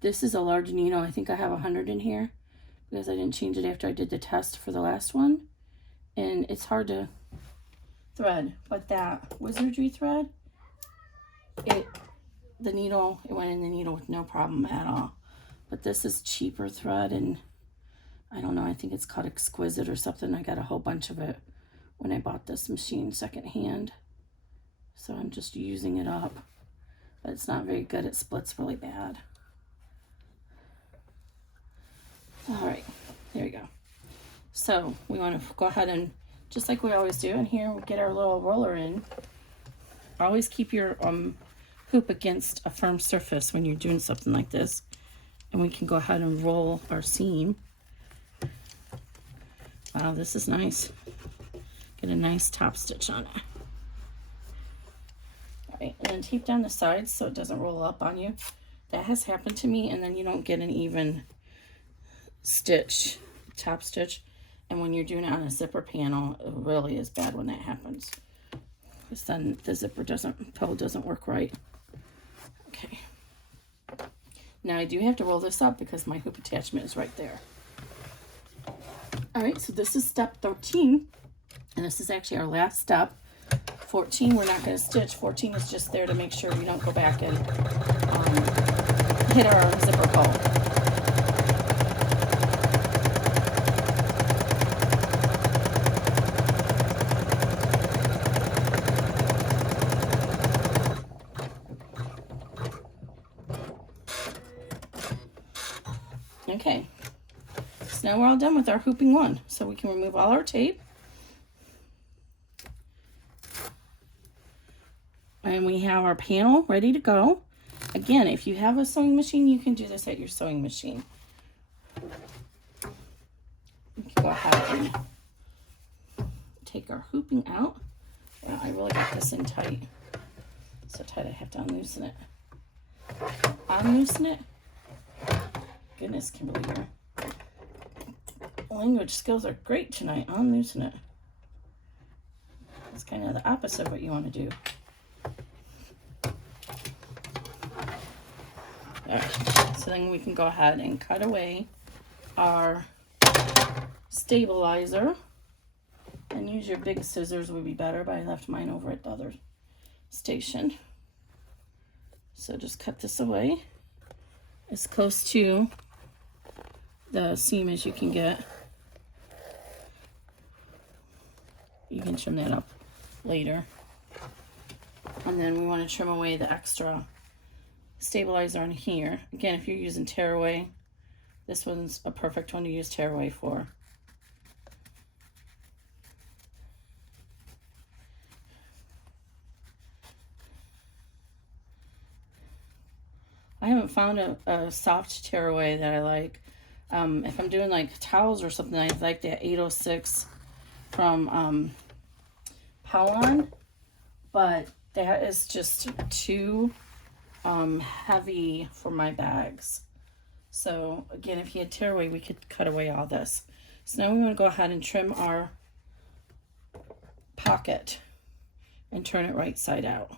this is a large needle. I think I have 100 in here because I didn't change it after I did the test for the last one. And it's hard to thread, but that wizardry thread, it went in the needle with no problem at all. But this is cheaper thread, and I don't know, I think it's called Exquisite or something. I got a whole bunch of it when I bought this machine secondhand. So I'm just using it up. But it's not very good. It splits really bad. All right, there we go. So we want to go ahead and, just like we always do, and here we'll get our little roller in. Always keep your hoop against a firm surface when you're doing something like this. And we can go ahead and roll our seam. Wow, this is nice. Get a nice top stitch on it. Right, and then tape down the sides so it doesn't roll up on you. That has happened to me, and then you don't get an even stitch, top stitch. And when you're doing it on a zipper panel, it really is bad when that happens, because then the zipper pull doesn't work right. Okay. Now I do have to roll this up because my hoop attachment is right there. All right, so this is step 13, and this is actually our last step. 14, we're not going to stitch. 14 is just there to make sure we don't go back and hit our zipper hole. Okay, so now we're all done with our hooping one. So we can remove all our tape. And we have our panel ready to go. Again, if you have a sewing machine, you can do this at your sewing machine. We can go ahead and take our hooping out. Wow, I really got this in tight. So tight I have to unloosen it. Unloosen it? Goodness, Kimberly, your language skills are great tonight. Unloosen it. It's kind of the opposite of what you want to do. Alright, so then we can go ahead and cut away our stabilizer. And use your big scissors would be better, but I left mine over at the other station. So just cut this away as close to the seam as you can get. You can trim that up later. And then we want to trim away the extra stabilizer on here. Again, if you're using tearaway, this one's a perfect one to use tearaway for. I haven't found a soft tearaway that I like. If I'm doing like towels or something, I like that 806 from Powon, but that is just too heavy for my bags. So again, if you had tearaway, we could cut away all this. So now we want to go ahead and trim our pocket and turn it right side out.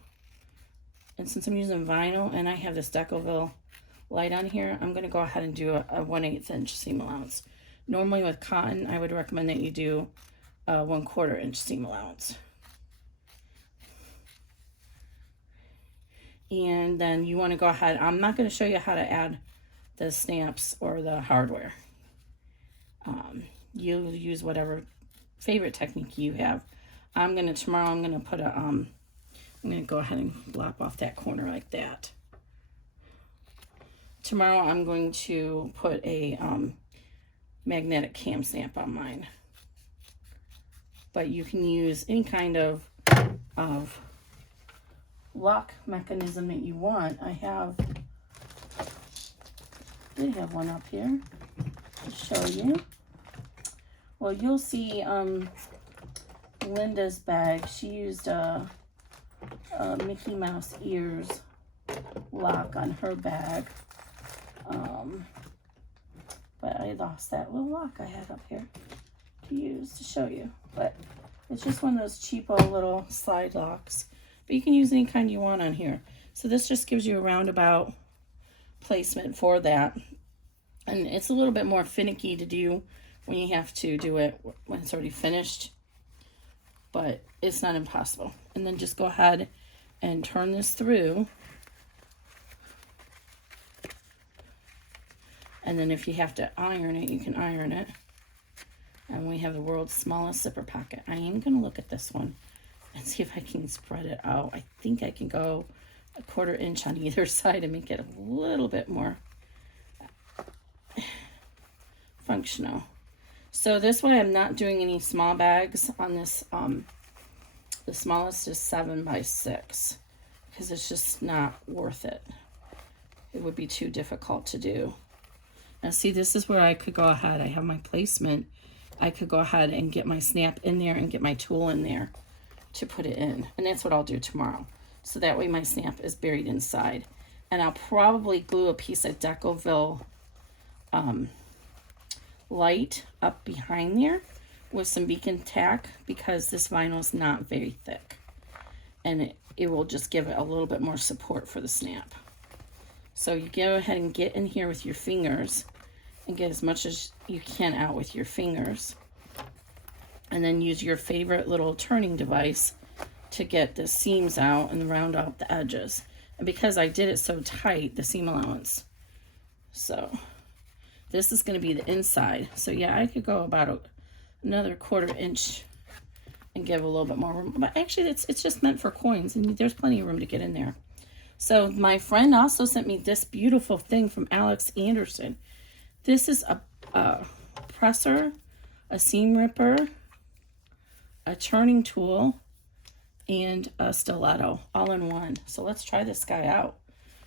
And since I'm using vinyl and I have this Decoville light on here, I'm going to go ahead and do a 1/8 inch seam allowance. Normally with cotton, I would recommend that you do a 1/4 inch seam allowance. And then you want to go ahead, I'm not going to show you how to add the snaps or the hardware. You'll use whatever favorite technique you have. Tomorrow I'm going to put a, I'm going to go ahead and lop off that corner like that. Tomorrow I'm going to put a magnetic KamSnap on mine. But you can use any kind of lock mechanism that you want. I did have one up here to show you. Well, you'll see Linda's bag. She used a Mickey Mouse ears lock on her bag. But I lost that little lock I had up here to use to show you. But it's just one of those cheapo little slide locks. But you can use any kind you want on here. So this just gives you a roundabout placement for that. And it's a little bit more finicky to do when you have to do it when it's already finished. But it's not impossible. And then just go ahead and turn this through. And then if you have to iron it, you can iron it. And we have the world's smallest zipper pocket. I am going to look at this one and see if I can spread it out. I think I can go 1/4 inch on either side and make it a little bit more functional. So this way I'm not doing any small bags on this. The smallest is 7 by 6 because it's just not worth it. It would be too difficult to do. Now see, this is where I could go ahead. I have my placement. I could go ahead and get my snap in there and get my tool in there to put it in. And that's what I'll do tomorrow. So that way my snap is buried inside. And I'll probably glue a piece of Decoville light up behind there with some beacon tack because this vinyl is not very thick. And it will just give it a little bit more support for the snap. So you go ahead and get in here with your fingers and get as much as you can out with your fingers. And then use your favorite little turning device to get the seams out and round out the edges. And because I did it so tight, the seam allowance. So this is going to be the inside. So yeah, I could go about another 1/4 inch and give a little bit more room. But actually it's just meant for coins and there's plenty of room to get in there. So my friend also sent me this beautiful thing from Alex Anderson. This is a presser, a seam ripper, a turning tool, and a stiletto all in one. So let's try this guy out.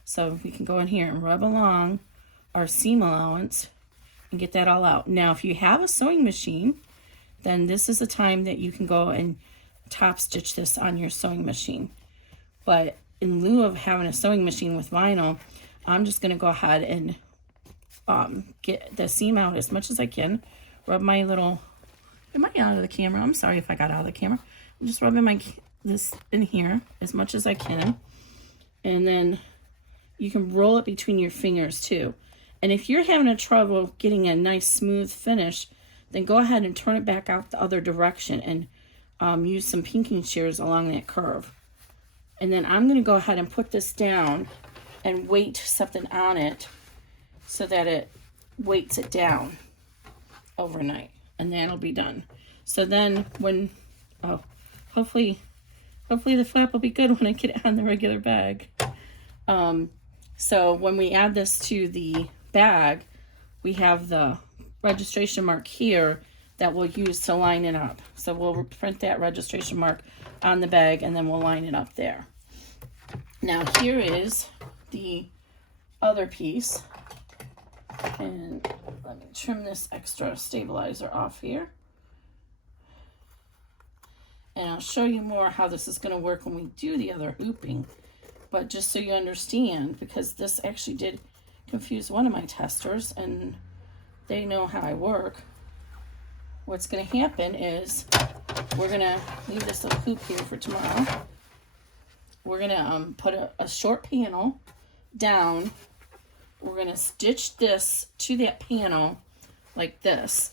So we can go in here and rub along our seam allowance and get that all out. Now, if you have a sewing machine, then this is the time that you can go and top stitch this on your sewing machine. But in lieu of having a sewing machine with vinyl, I'm just going to go ahead and get the seam out as much as I can. Rub my little, am I out of the camera? I'm sorry if I got out of the camera. I'm just rubbing this in here as much as I can. And then you can roll it between your fingers too. And if you're having a trouble getting a nice smooth finish, then go ahead and turn it back out the other direction and use some pinking shears along that curve. And then I'm going to go ahead and put this down and weight something on it so that it weights it down overnight, and that'll be done. So then when, hopefully the flap will be good when I get it on the regular bag. So when we add this to the bag, we have the registration mark here that we'll use to line it up. So we'll print that registration mark on the bag and then we'll line it up there. Now here is the other piece, and let me trim this extra stabilizer off here. And I'll show you more how this is going to work when we do the other hooping. But just so you understand, because this actually did confuse one of my testers and they know how I work, what's going to happen is we're going to leave this little hoop here for tomorrow. We're going to put a short panel down. We're going to stitch this to that panel like this.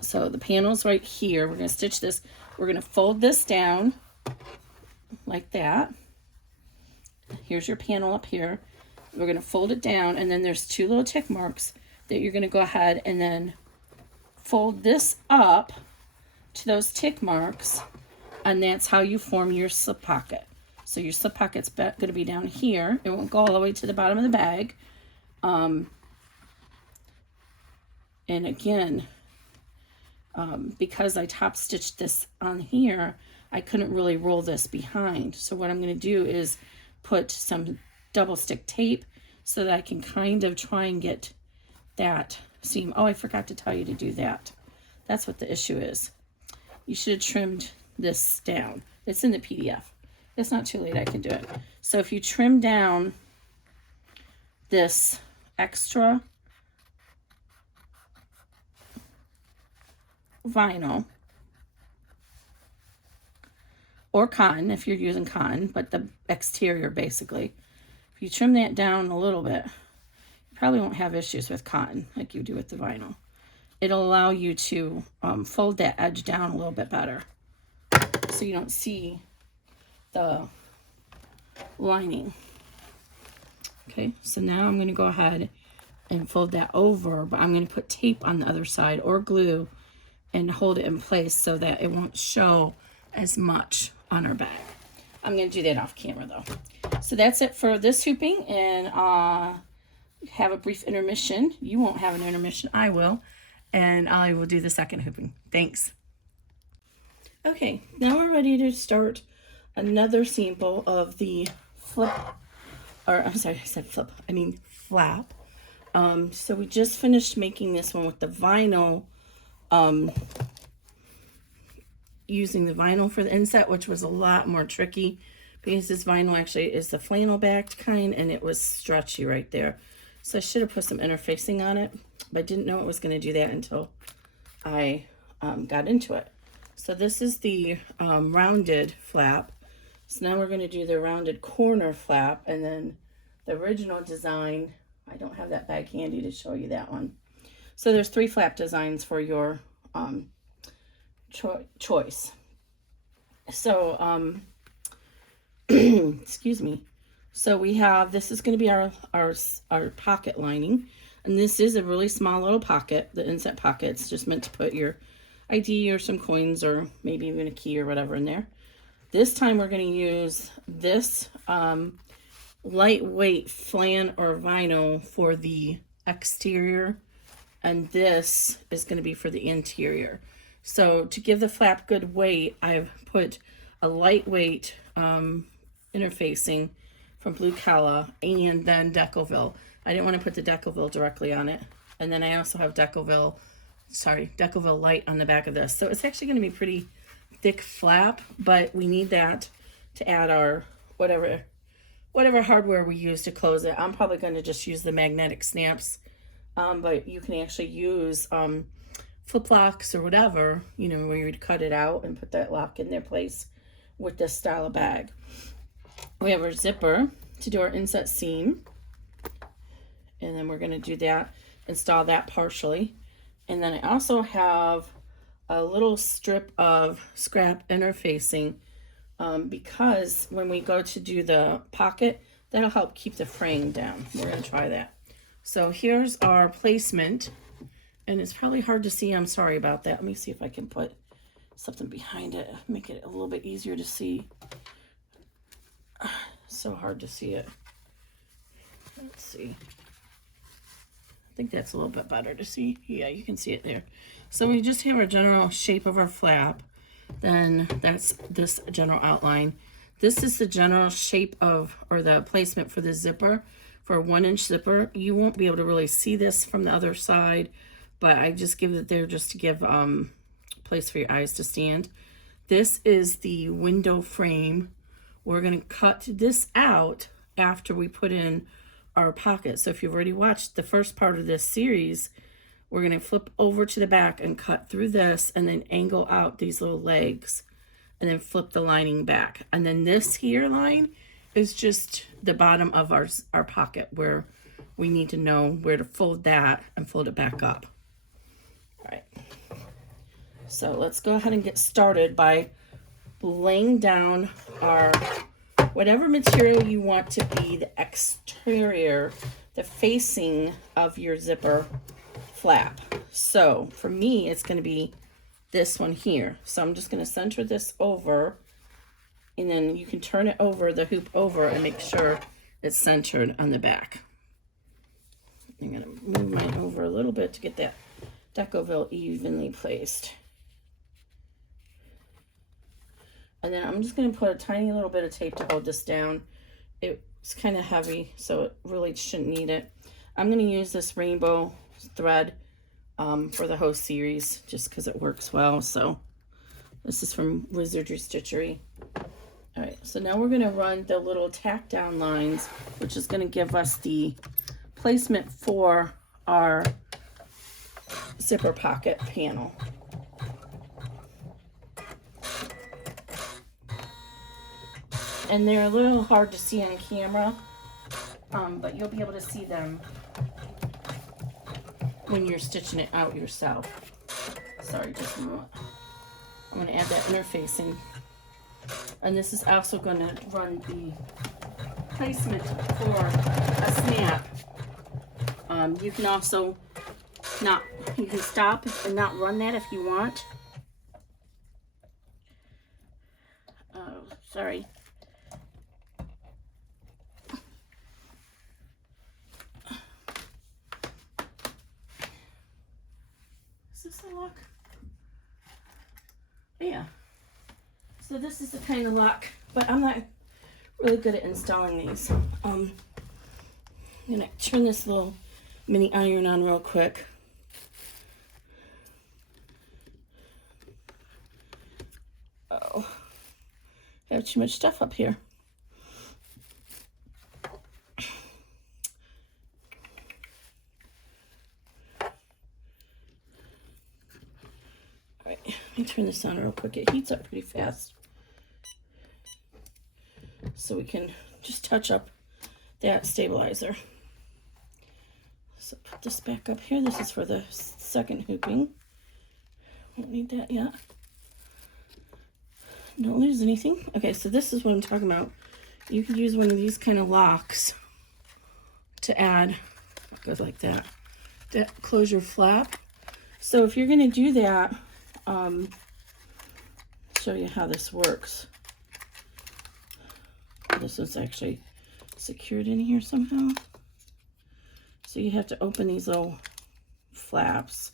So the panel's right here. We're going to stitch this. We're going to fold this down like that. Here's your panel up here. We're going to fold it down, and then there's two little tick marks that you're going to go ahead and then fold this up to those tick marks, and that's how you form your slip pocket. So your slip pocket's going to be down here. It won't go all the way to the bottom of the bag. And again, because I top stitched this on here, I couldn't really roll this behind. So what I'm going to do is put some double stick tape so that I can kind of try and get that seam. Oh, I forgot to tell you to do that. That's what the issue is. You should have trimmed this down. It's in the PDF. It's not too late, I can do it. So if you trim down this extra vinyl or cotton, if you're using cotton, but the exterior basically, if you trim that down a little bit, you probably won't have issues with cotton like you do with the vinyl. It'll allow you to fold that edge down a little bit better so you don't see the lining. Okay, so now I'm going to go ahead and fold that over, but I'm going to put tape on the other side or glue and hold it in place so that it won't show as much on our bag. I'm going to do that off camera though. So that's it for this hooping, and have a brief intermission. You won't have an intermission, I will, and I will do the second hooping. Thanks. Okay, now we're ready to start another sample of the flip, or I'm sorry, I said flip, I mean flap. So we just finished making this one with the vinyl, using the vinyl for the inset, which was a lot more tricky because this vinyl actually is the flannel backed kind and it was stretchy right there. So I should have put some interfacing on it, but I didn't know it was going to do that until I got into it. So this is the rounded flap. So now we're going to do the rounded corner flap, and then the original design, I don't have that bag handy to show you that one. So there's 3 flap designs for your choice. So, excuse me. So we have, this is going to be our pocket lining, and this is a really small little pocket, the inset pocket. It's just meant to put your ID or some coins or maybe even a key or whatever in there. This time we're going to use this lightweight flan or vinyl for the exterior, and this is going to be for the interior. So to give the flap good weight, I've put a lightweight interfacing from Blue Calla and then Decoville. I didn't want to put the Decoville directly on it. And then I also have Decoville light on the back of this. So it's actually going to be pretty thick flap, but we need that to add our whatever hardware we use to close it. I'm probably going to just use the magnetic snaps, but you can actually use flip locks or whatever, you know, where you'd cut it out and put that lock in their place with this style of bag. We have our zipper to do our inset seam, and then we're going to do that, install that partially. And then I also have a little strip of scrap interfacing, because when we go to do the pocket, that'll help keep the frame down. We're going to try that. So here's our placement, and it's probably hard to see. I'm sorry about that. Let me see if I can put something behind it, make it a little bit easier to see. So hard to see it. Let's see. I think that's a little bit better to see. Yeah, you can see it there. So we just have our general shape of our flap. Then that's this general outline. This is the general shape of, or the placement for the zipper. For a 1-inch zipper, you won't be able to really see this from the other side, but I just give it there just to give place for your eyes to stand. This is the window frame. We're going to cut this out after we put in our pocket. So if you've already watched the first part of this series, we're going to flip over to the back and cut through this and then angle out these little legs and then flip the lining back. And then this here line is just the bottom of our pocket, where we need to know where to fold that and fold it back up. All right. So let's go ahead and get started by laying down our whatever material you want to be the exterior, the facing of your zipper flap. So for me, it's going to be this one here. So I'm just going to center this over, and then you can turn it over, the hoop over, and make sure it's centered on the back. I'm going to move mine over a little bit to get that Decoville evenly placed. And then I'm just going to put a tiny little bit of tape to hold this down. It's kind of heavy, so it really shouldn't need it. I'm going to use this rainbow thread for the whole series just because it works well. So this is from Wizardry Stitchery. All right, so now we're going to run the little tack down lines, which is going to give us the placement for our zipper pocket panel. And they're a little hard to see on camera, but you'll be able to see them when you're stitching it out yourself. Sorry, just a moment. I'm going to add that interfacing. And this is also going to run the placement for a snap. You can also you can stop and not run that if you want. Oh, sorry. Is this a lock? Yeah. So this is the kind of lock, but I'm not really good at installing these. I'm gonna turn this little mini iron on real quick. Oh, I have too much stuff up here. All right, let me turn this on real quick. It heats up pretty fast. So we can just touch up that stabilizer. So put this back up here. This is for the second hooping. Won't need that yet. Don't lose anything. Okay, so this is what I'm talking about. You could use one of these kind of locks to add, it goes like that, to close your flap. So if you're gonna do that, show you how this works. This one's actually secured in here somehow. So you have to open these little flaps,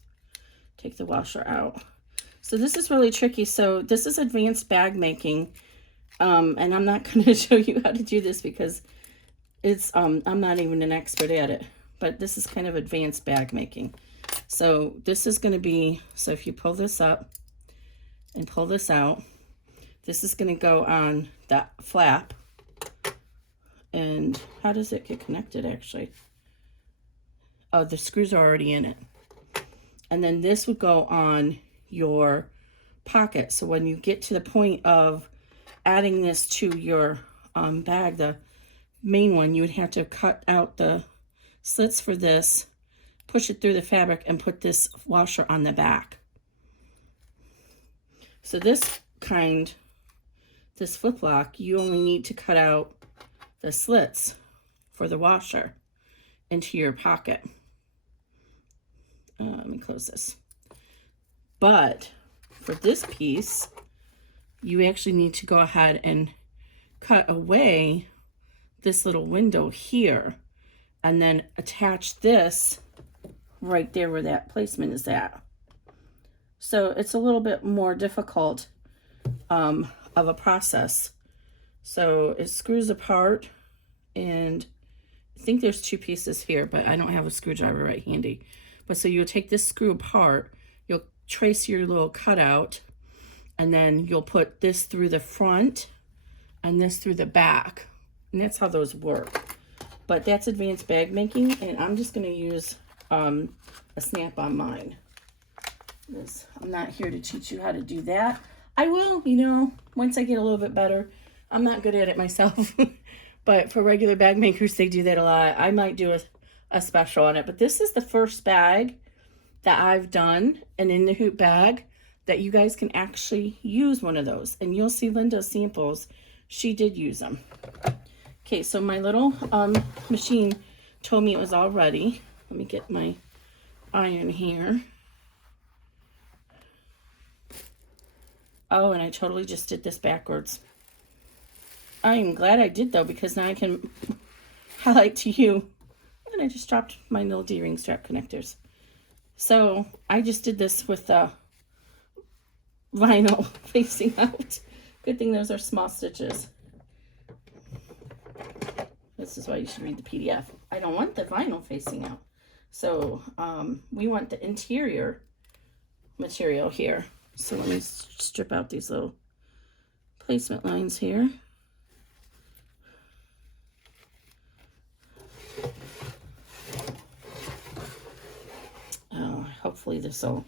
take the washer out. So this is really tricky. So this is advanced bag making. And I'm not going to show you how to do this because it's I'm not even an expert at it. But this is kind of advanced bag making. So this is going to be, so if you pull this up and pull this out, This is going to go on that flap. And how does it get connected actually? Oh, the screws are already in it. And then this would go on your pocket. So when you get to the point of adding this to your bag, the main one, you would have to cut out the slits for this, push it through the fabric, and put this washer on the back. So this kind, this flip lock, you only need to cut out the slits for the washer into your pocket. Let me close this. But for this piece, you actually need to go ahead and cut away this little window here and then attach this right there where that placement is at. So it's a little bit more difficult of a process. So it screws apart, and I think there's 2 pieces here, but I don't have a screwdriver right handy. But so you'll take this screw apart, you'll trace your little cutout, and then you'll put this through the front and this through the back. And that's how those work. But that's advanced bag making, and I'm just going to use a snap on mine. I'm not here to teach you how to do that. I will, you know, once I get a little bit better. I'm not good at it myself. But for regular bag makers, they do that a lot. I might do a special on it. But this is the first bag that I've done, an in the hoop bag, that you guys can actually use one of those. And you'll see Linda's samples. She did use them. Okay, so my little machine told me it was all ready. Let me get my iron here. Oh, and I totally just did this backwards. I am glad I did, though, because now I can highlight to you. And I just dropped my little D-ring strap connectors. So I just did this with vinyl facing out. Good thing those are small stitches. This is why you should read the PDF. I don't want the vinyl facing out. So we want the interior material here. So let me strip out these little placement lines here. Oh, hopefully this will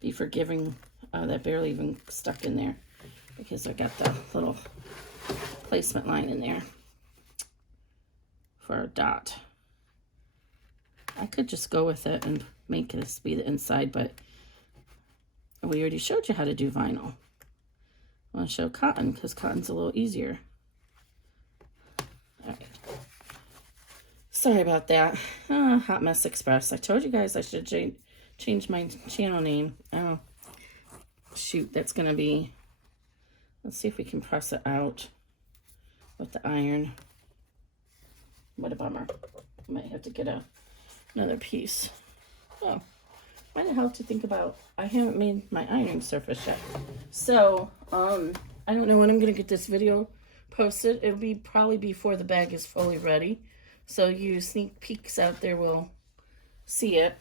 be forgiving. That barely even stuck in there because I got the little placement line in there for a dot. I could just go with it and make this be the inside, but we already showed you how to do vinyl. I want to show cotton because cotton's a little easier. All right. Sorry about that. Hot Mess Express. I told you guys I should change my channel name. Oh, shoot. That's going to be... Let's see if we can press it out with the iron. What a bummer. I might have to get another piece. Oh. Might have helped to think about, I haven't made my ironing surface yet. So, I don't know when I'm going to get this video posted. It'll be probably before the bag is fully ready. So you sneak peeks out there will see it.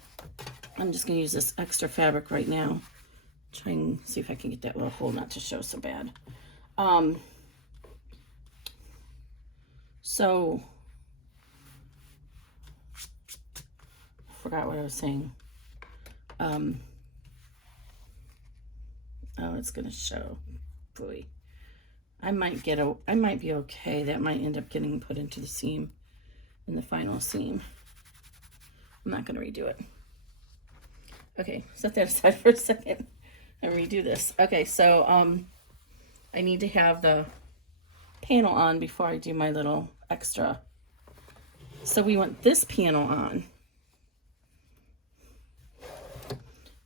I'm just going to use this extra fabric right now. Try and see if I can get that little hole not to show so bad. So, I forgot what I was saying. Oh, it's gonna show. Boy, I might be okay. That might end up getting put into the seam, in the final seam. I'm not gonna redo it. Okay, set that aside for a second and redo this. Okay, so I need to have the panel on before I do my little extra. So we want this panel on,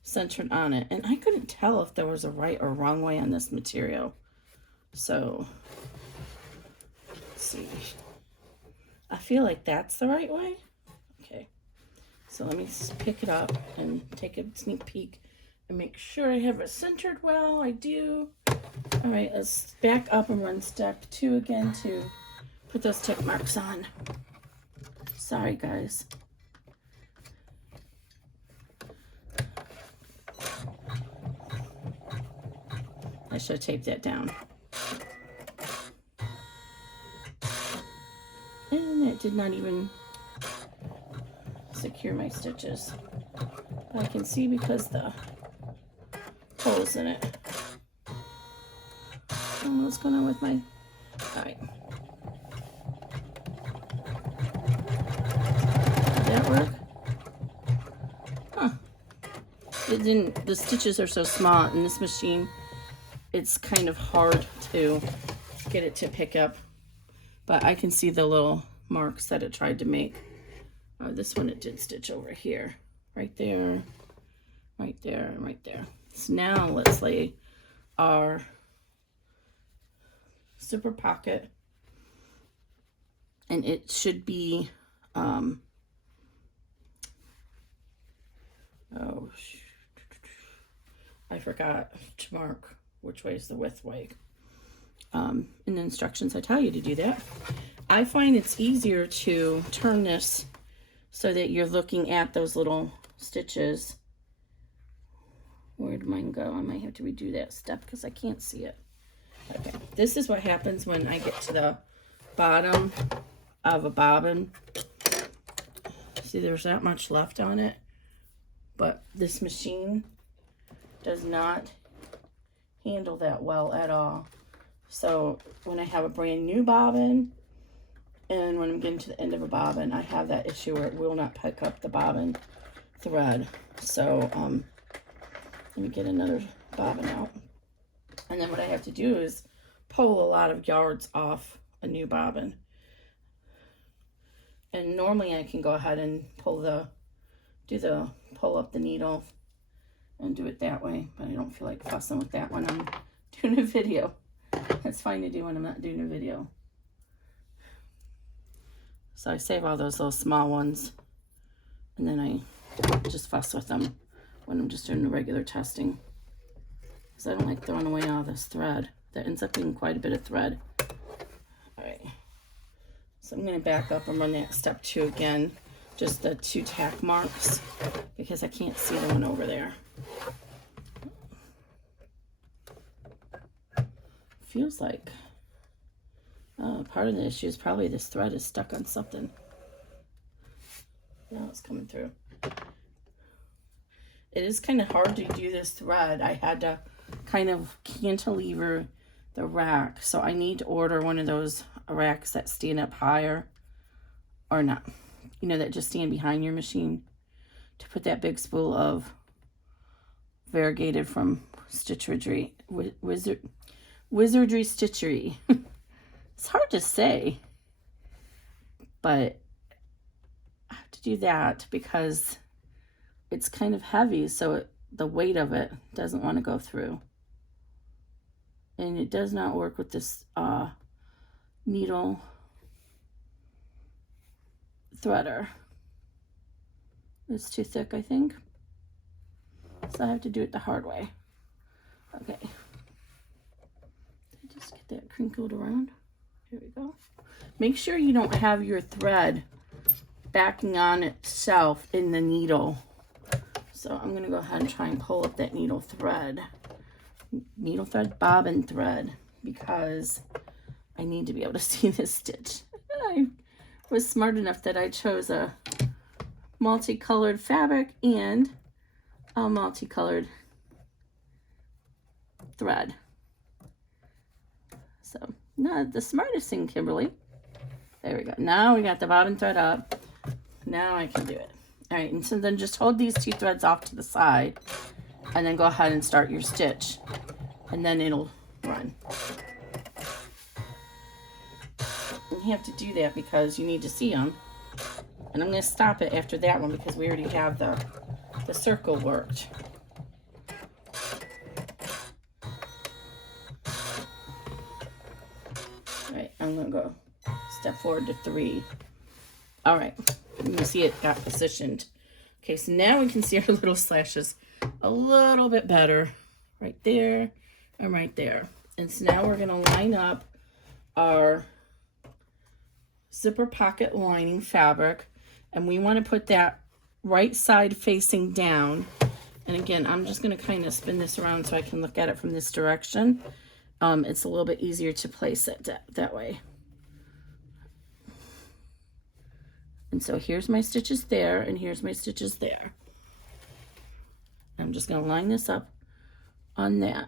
centered on it, and I couldn't tell if there was a right or wrong way on this material. So let's see. I feel like that's the right way. Okay, so let me pick it up and take a sneak peek and make sure I have it centered well. I do. All right, let's back up and run step 2 again to put those tick marks on. Sorry, guys. I should have taped that down. did not even secure my stitches. I can see because the holes in it. I don't know what's going on with my, all right. Did that work? Huh. It didn't, the stitches are so small in this machine, it's kind of hard to get it to pick up. But I can see the little marks that it tried to make. This one it did stitch over here. Right there, right there, and right there. So now let's lay our zipper pocket. And it should be, oh, I forgot to mark which way is the width way. In the instructions I tell you to do that. I find it's easier to turn this so that you're looking at those little stitches. Where'd mine go? I might have to redo that step because I can't see it. Okay, this is what happens when I get to the bottom of a bobbin. See, there's that much left on it, but this machine does not handle that well at all. So when I have a brand new bobbin and when I'm getting to the end of a bobbin, I have that issue where it will not pick up the bobbin thread. So let me get another bobbin out. And then what I have to do is pull a lot of yards off a new bobbin. And normally I can go ahead and pull up the needle and do it that way, but I don't feel like fussing with that when I'm doing a video. That's fine to do when I'm not doing a video. So I save all those little small ones, and then I just fuss with them when I'm just doing the regular testing. Because I don't like throwing away all this thread. That ends up being quite a bit of thread. Alright. So I'm going to back up and run that step 2 again. Just the 2 tack marks, because I can't see the one over there. Feels like part of the issue is probably this thread is stuck on something. Now it's coming through. It is kind of hard to do this thread. I had to kind of cantilever the rack, so I need to order one of those racks that stand up higher, or not, you know, that just stand behind your machine, to put that big spool of variegated from Stitchery, Wizardry Stitchery. It's hard to say, but I have to do that because it's kind of heavy, so the weight of it doesn't want to go through. And it does not work with this needle threader. It's too thick, I think. So I have to do it the hard way. Okay. Just get that crinkled around. Here we go. Make sure you don't have your thread backing on itself in the needle. So I'm going to go ahead and try and pull up that needle thread, bobbin thread, because I need to be able to see this stitch. I was smart enough that I chose a multicolored fabric and a multicolored thread. So, not the smartest thing, Kimberly. There we go. Now we got the bobbin thread up. Now I can do it. All right, and so then just hold these 2 threads off to the side and then go ahead and start your stitch, and then it'll run. And you have to do that because you need to see them. And I'm going to stop it after that one because we already have the circle worked. All right, I'm going to go step forward to 3. All right, you can see it got positioned. Okay, so now we can see our little slashes a little bit better. Right there and right there. And so now we're going to line up our zipper pocket lining fabric. And we want to put that right side facing down. And again, I'm just going to kind of spin this around so I can look at it from this direction. It's a little bit easier to place it that way. And so here's my stitches there, and here's my stitches there. I'm just going to line this up on that.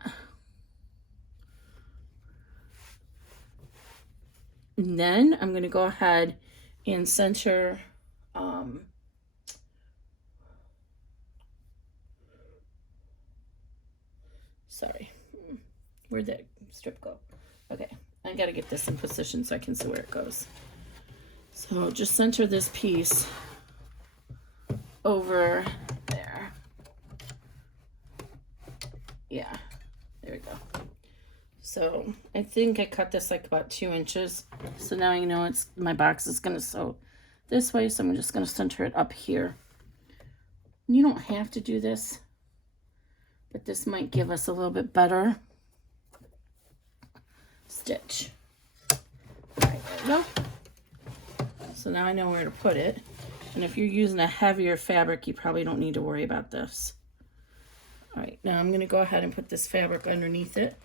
And then I'm going to go ahead and center sorry, where'd that strip go? Okay, I got to get this in position so I can see where it goes. So just center this piece over there. Yeah, there we go. So I think I cut this like about 2 inches. So now you know it's my box is gonna sew this way, so I'm just gonna center it up here. You don't have to do this, but this might give us a little bit better stitch. All right, there we go. So now I know where to put it. And if you're using a heavier fabric, you probably don't need to worry about this. All right, now I'm gonna go ahead and put this fabric underneath it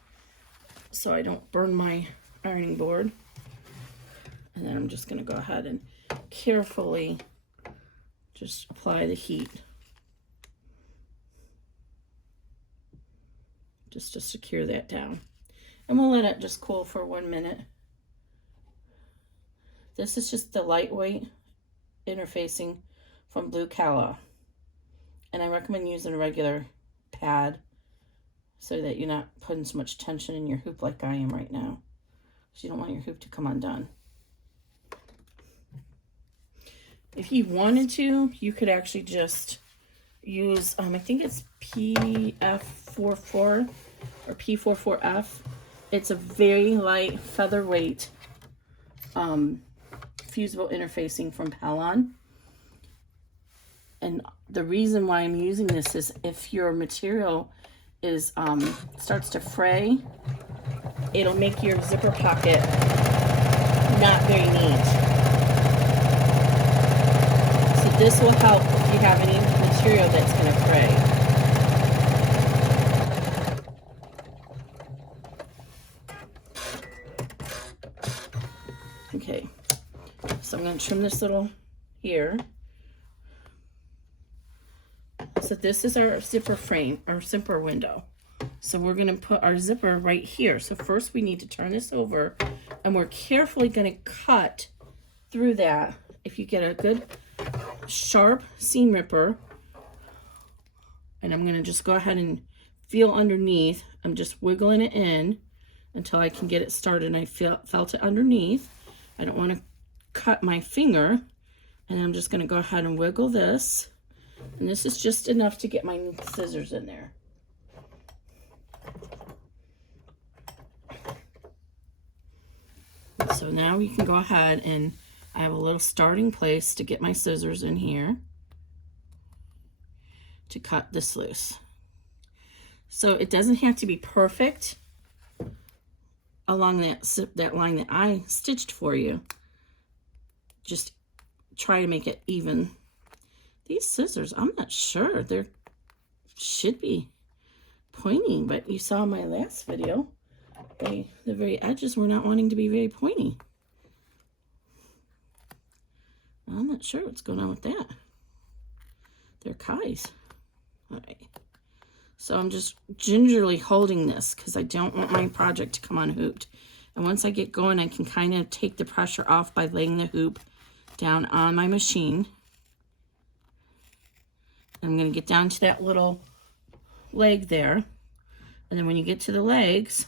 so I don't burn my ironing board. And then I'm just gonna go ahead and carefully just apply the heat just to secure that down. And we'll let it just cool for 1 minute. This is just the lightweight interfacing from Blue Calla. And I recommend using a regular pad so that you're not putting so much tension in your hoop like I am right now. So you don't want your hoop to come undone. If you wanted to, you could actually just use, I think it's PF44 or P44F. It's a very light featherweight fusible interfacing from Pellon. And the reason why I'm using this is if your material is starts to fray, it'll make your zipper pocket not very neat. So this will help if you have any material that's going to fray. Okay, so I'm going to trim this little here. So this is our zipper frame, our zipper window. So we're going to put our zipper right here. So first we need to turn this over, and we're carefully going to cut through that. If you get a good sharp seam ripper, and I'm going to just go ahead and feel underneath. I'm just wiggling it in until I can get it started, and I felt it underneath. I don't want to cut my finger, and I'm just going to go ahead and wiggle this. And this is just enough to get my scissors in there. So now we can go ahead, and I have a little starting place to get my scissors in here to cut this loose. So it doesn't have to be perfect along that line that I stitched for you. Just try to make it even. These scissors, I'm not sure. They should be pointy, but you saw in my last video, the very edges were not wanting to be very pointy. I'm not sure what's going on with that. They're Kai's. All right. So I'm just gingerly holding this because I don't want my project to come unhooped. And once I get going, I can kind of take the pressure off by laying the hoop down on my machine. I'm going to get down to that little leg there. And then when you get to the legs,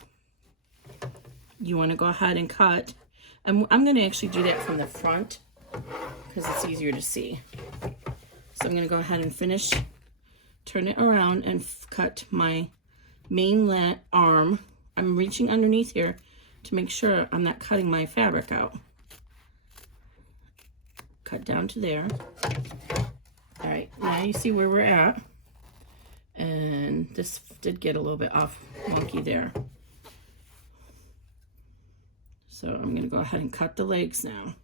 you want to go ahead and cut. I'm going to actually do that from the front because it's easier to see. So I'm going to go ahead and finish, turn it around, and cut my main arm. I'm reaching underneath here to make sure I'm not cutting my fabric out. Cut down to there. All right, now you see where we're at. And this did get a little bit off wonky there. So I'm going to go ahead and cut the legs now.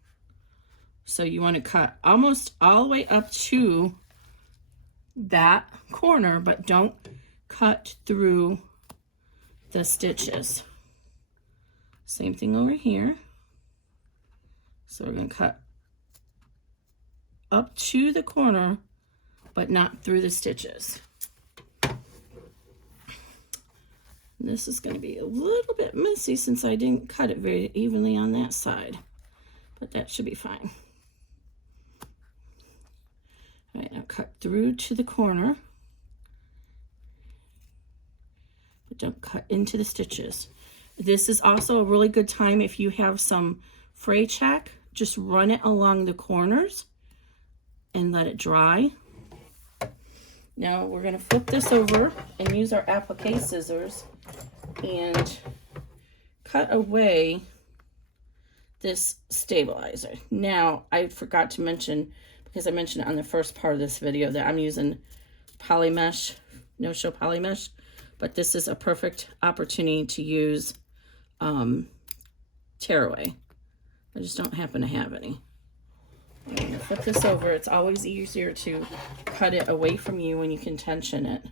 So you want to cut almost all the way up to that corner, but don't cut through the stitches. Same thing over here. So we're going to cut up to the corner, but not through the stitches. This is going to be a little bit messy since I didn't cut it very evenly on that side, but that should be fine. All right, now cut through to the corner, but don't cut into the stitches. This is also a really good time if you have some fray check, just run it along the corners and let it dry. Now we're going to flip this over and use our applique scissors and cut away this stabilizer. Now I forgot to mention, because I mentioned on the first part of this video, that I'm using poly mesh, no-show poly mesh, but this is a perfect opportunity to use tearaway. I just don't happen to have any. I'm going to flip this over. It's always easier to cut it away from you when you can tension it.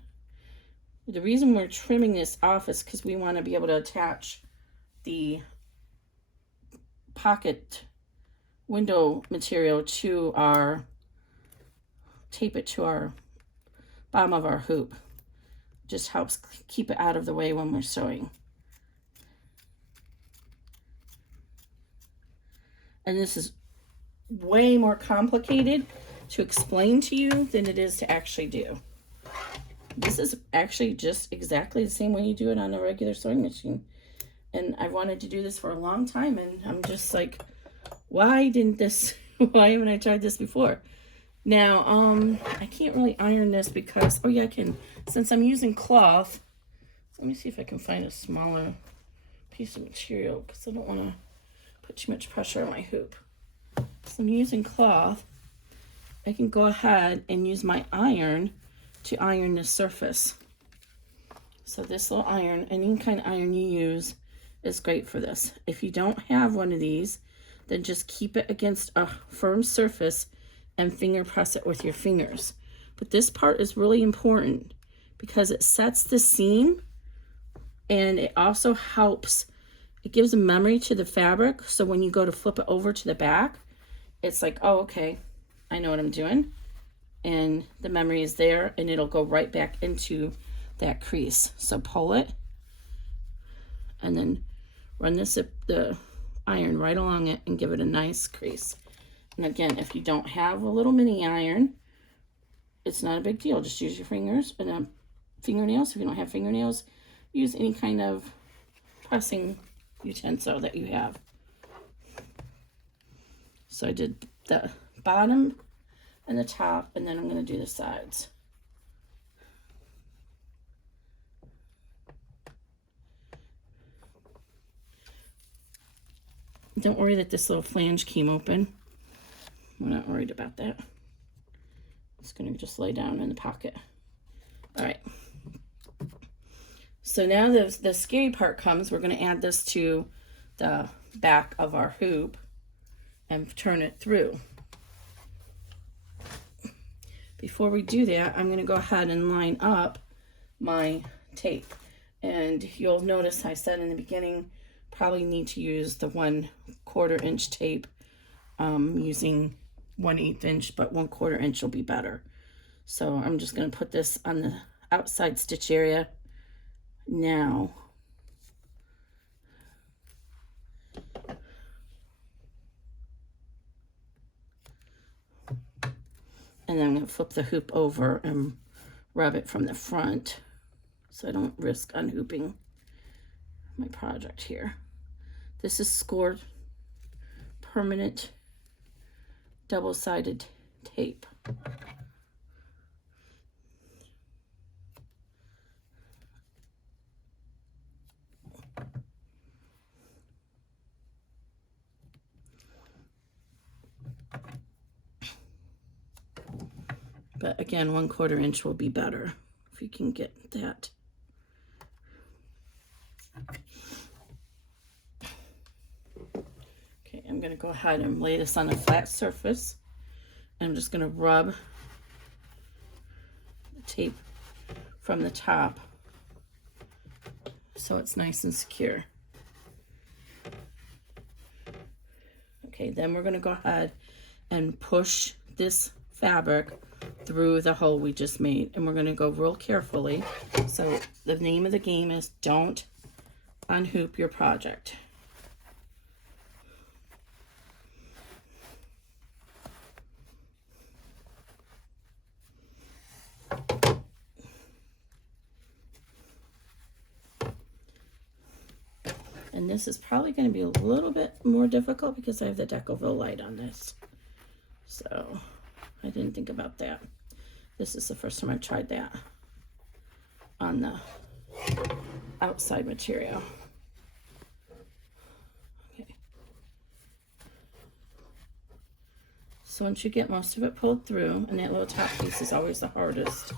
The reason we're trimming this off is because we want to be able to attach the pocket window material to our, tape it to our bottom of our hoop. Just helps keep it out of the way when we're sewing. And this is way more complicated to explain to you than it is to actually do. This is actually just exactly the same way you do it on a regular sewing machine. And I wanted to do this for a long time, and I'm just like, why haven't I tried this before? Now, I can't really iron this because, oh yeah, I can, since I'm using cloth. Let me see if I can find a smaller piece of material, because I don't want to put too much pressure on my hoop. So I'm using cloth. I can go ahead and use my iron to iron the surface. So this little iron, any kind of iron you use is great for this. If you don't have one of these, then just keep it against a firm surface and finger press it with your fingers. But this part is really important because it sets the seam, and it also helps, it gives a memory to the fabric, so when you go to flip it over to the back, it's like, oh, okay, I know what I'm doing. And the memory is there, and it'll go right back into that crease. So pull it, and then run the iron right along it and give it a nice crease. And again, if you don't have a little mini iron, it's not a big deal. Just use your fingers and fingernails. If you don't have fingernails, use any kind of pressing utensil that you have. So I did the bottom and the top, and then I'm going to do the sides. Don't worry that this little flange came open. We're not worried about that. It's going to just lay down in the pocket. All right. So now the scary part comes. We're going to add this to the back of our hoop and turn it through. Before we do that, I'm going to go ahead and line up my tape. And you'll notice I said in the beginning, probably need to use the 1/4 inch tape. Using 1/8 inch, but 1/4 inch will be better. So I'm just going to put this on the outside stitch area now. And then I'm going to flip the hoop over and rub it from the front so I don't risk unhooping my project here. This is scored permanent double-sided tape. But again, 1/4 inch will be better if you can get that. Okay, I'm going to go ahead and lay this on a flat surface. I'm just going to rub the tape from the top so it's nice and secure. Okay, then we're going to go ahead and push this fabric through the hole we just made, and we're going to go real carefully. So the name of the game is don't unhoop your project. And this is probably going to be a little bit more difficult because I have the Decoville light on this. So I didn't think about that. This is the first time I've tried that on the outside material. Okay. So once you get most of it pulled through, and that little top piece is always the hardest,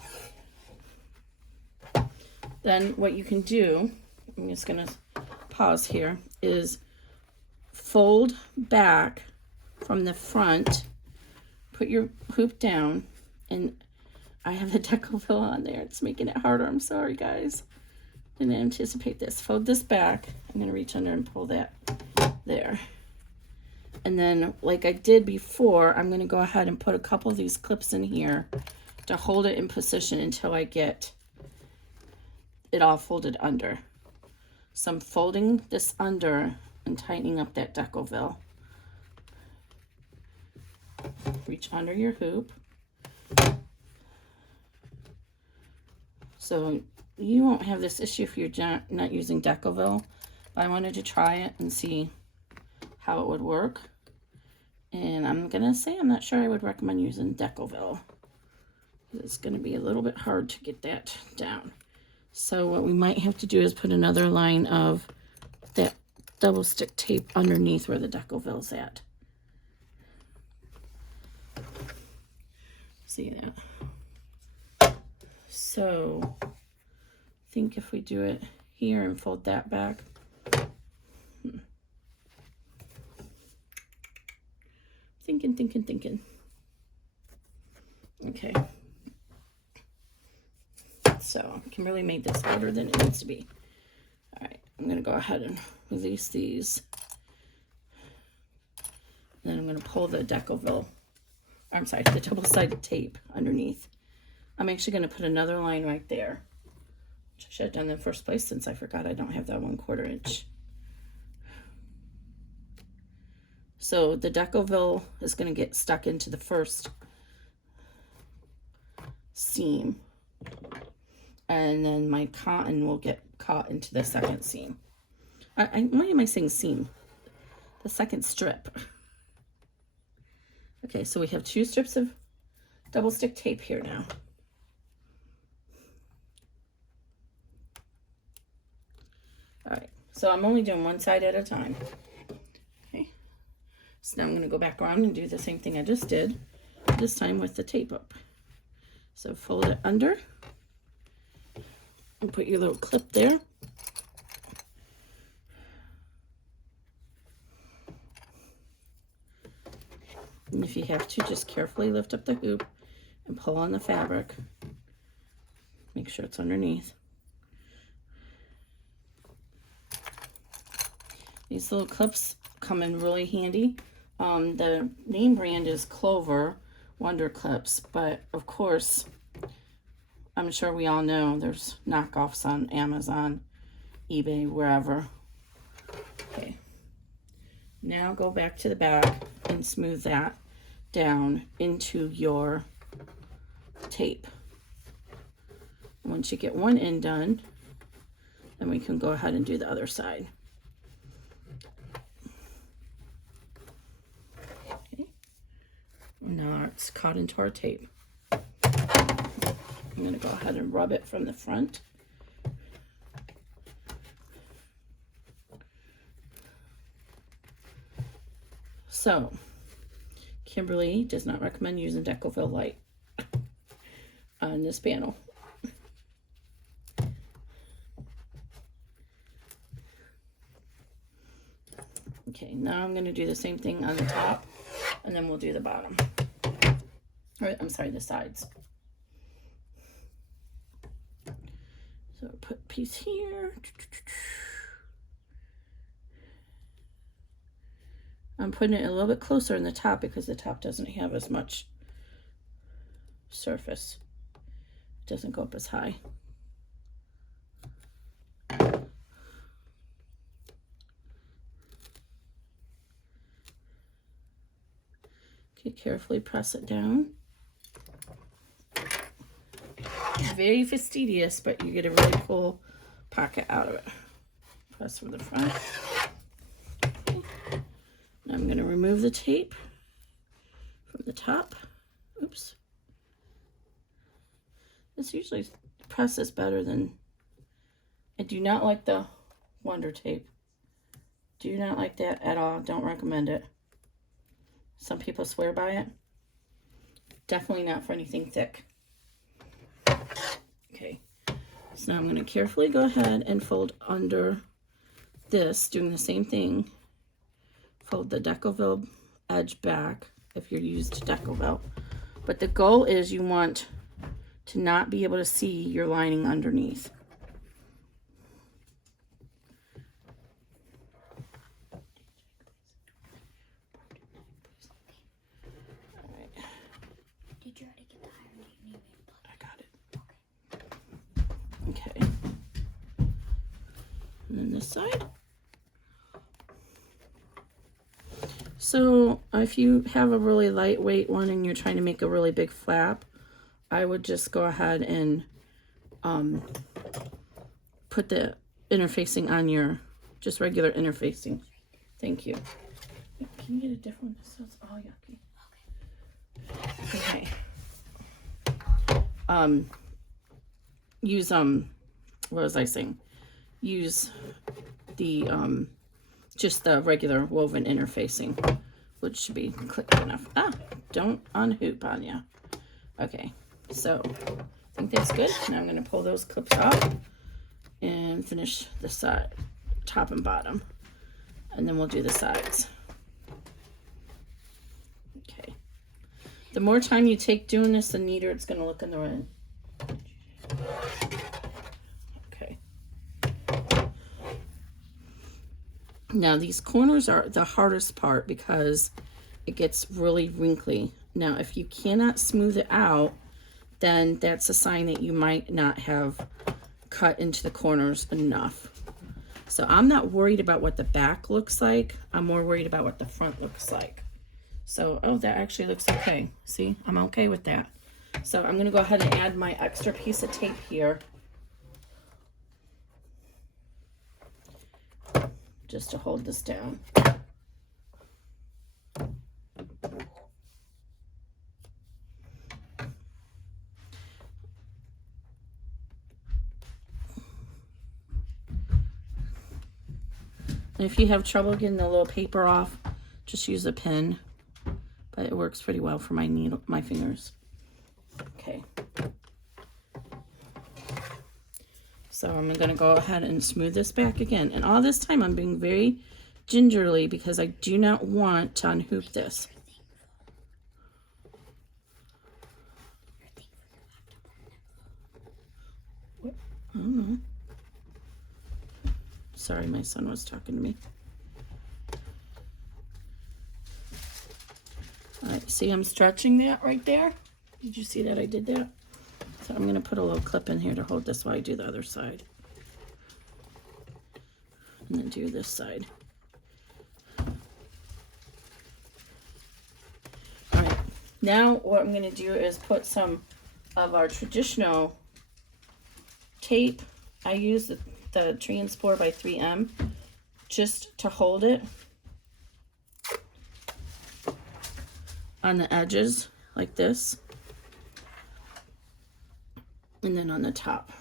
then what you can do, I'm just going to pause here, is fold back from the front, put your hoop down, and I have the Decoville on there. It's making it harder. I'm sorry, guys. Didn't anticipate this. Fold this back. I'm going to reach under and pull that there. And then, like I did before, I'm going to go ahead and put a couple of these clips in here to hold it in position until I get it all folded under. So I'm folding this under and tightening up that Decoville. Reach under your hoop. So you won't have this issue if you're not using Decoville, but I wanted to try it and see how it would work. And I'm going to say I'm not sure I would recommend using Decoville. It's going to be a little bit hard to get that down. So what we might have to do is put another line of that double stick tape underneath where the Decoville's at. See that? So I think if we do it here and fold that back. Thinking. Okay. So I can really make this harder than it needs to be. All right, I'm going to go ahead and release these. Then I'm going to pull the Decoville, I'm sorry, the double-sided tape underneath. I'm actually going to put another line right there, which I should have done in the first place since I forgot I don't have that 1/4 inch. So the Decoville is going to get stuck into the first seam, and then my cotton will get caught into the second seam. Why am I saying seam? The second strip. Okay, so we have 2 strips of double stick tape here now. All right, so I'm only doing one side at a time. Okay, so now I'm going to go back around and do the same thing I just did, this time with the tape up. So fold it under and put your little clip there. And if you have to, just carefully lift up the hoop and pull on the fabric. Make sure it's underneath. These little clips come in really handy. The name brand is Clover Wonder Clips, but of course, I'm sure we all know there's knockoffs on Amazon, eBay, wherever. Okay. Now go back to the back and smooth that down into your tape. Once you get one end done, then we can go ahead and do the other side. Okay. Now it's caught into our tape. I'm going to go ahead and rub it from the front. So, Kimberly does not recommend using Decoville light on this panel. Okay, now I'm going to do the same thing on the top, and then we'll do the bottom. Or, I'm sorry, the sides. So put a piece here. I'm putting it a little bit closer in the top because the top doesn't have as much surface. It doesn't go up as high. Okay, carefully press it down. Very fastidious, but you get a really cool pocket out of it. Press from the front. Okay. Now I'm going to remove the tape from the top. Oops. This usually presses better than... I do not like the Wonder Tape. Do not like that at all. Don't recommend it. Some people swear by it. Definitely not for anything thick. Okay, so now I'm going to carefully go ahead and fold under this, doing the same thing. Fold the Decoville edge back if you're used to Decoville. But the goal is you want to not be able to see your lining underneath. Okay, and then this side. So if you have a really lightweight one and you're trying to make a really big flap, I would just go ahead and put the interfacing on your just regular interfacing. Thank you. Can you get a different one? This is all yucky. Okay. Use what was I saying? Use the just the regular woven interfacing, which should be clipped enough. Ah, don't unhoop on ya. Okay, so I think that's good. Now I'm going to pull those clips off and finish the side, top and bottom, and then we'll do the sides. Okay. The more time you take doing this, the neater it's going to look in the end. Okay. Now these corners are the hardest part because it gets really wrinkly. Now if you cannot smooth it out, then that's a sign that you might not have cut into the corners enough. So I'm not worried about what the back looks like. I'm more worried about what the front looks like. So, oh, that actually looks okay. See, I'm okay with that. So I'm going to go ahead and add my extra piece of tape here. Just to hold this down. And if you have trouble getting the little paper off, just use a pin. But it works pretty well for my needle, my fingers. Okay. So I'm going to go ahead and smooth this back again. And all this time I'm being very gingerly because I do not want to unhoop this. What? I don't know. Sorry, my son was talking to me. All right, see I'm stretching that right there? Did you see that I did that? So I'm going to put a little clip in here to hold this while I do the other side. And then do this side. All right, now what I'm going to do is put some of our traditional tape. I use the Transport by 3M just to hold it on the edges like this, and then on the top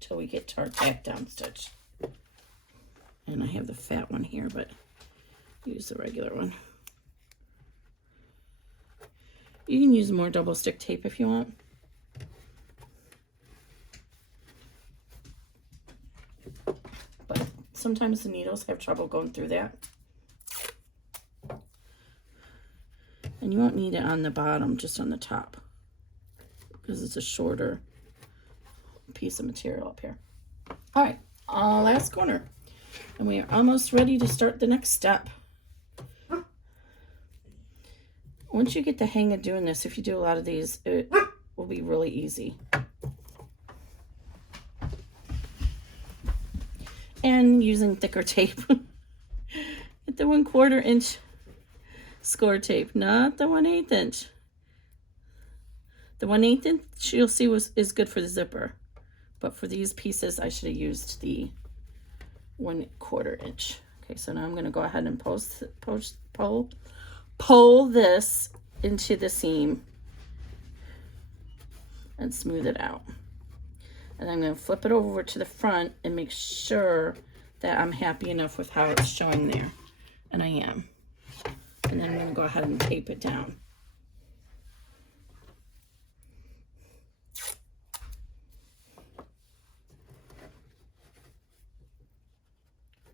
till we get to our tack down stitch. And I have the fat one here, but use the regular one. You can use more double stick tape if you want. But sometimes the needles have trouble going through that. And you won't need it on the bottom, just on the top, because it's a shorter piece of material up here. All right, last corner. And we are almost ready to start the next step. once you get the hang of doing this, if you do a lot of these, it will be really easy. And using thicker tape. Get the 1/4 inch score tape, not the 1/8 inch. The 1/8 inch you'll see is good for the zipper, but for these pieces I should have used the 1/4 inch. Okay, so now I'm going to go ahead and pull this into the seam and smooth it out. And I'm going to flip it over to the front and make sure that I'm happy enough with how it's showing there. And I am. And then I'm going to go ahead and tape it down.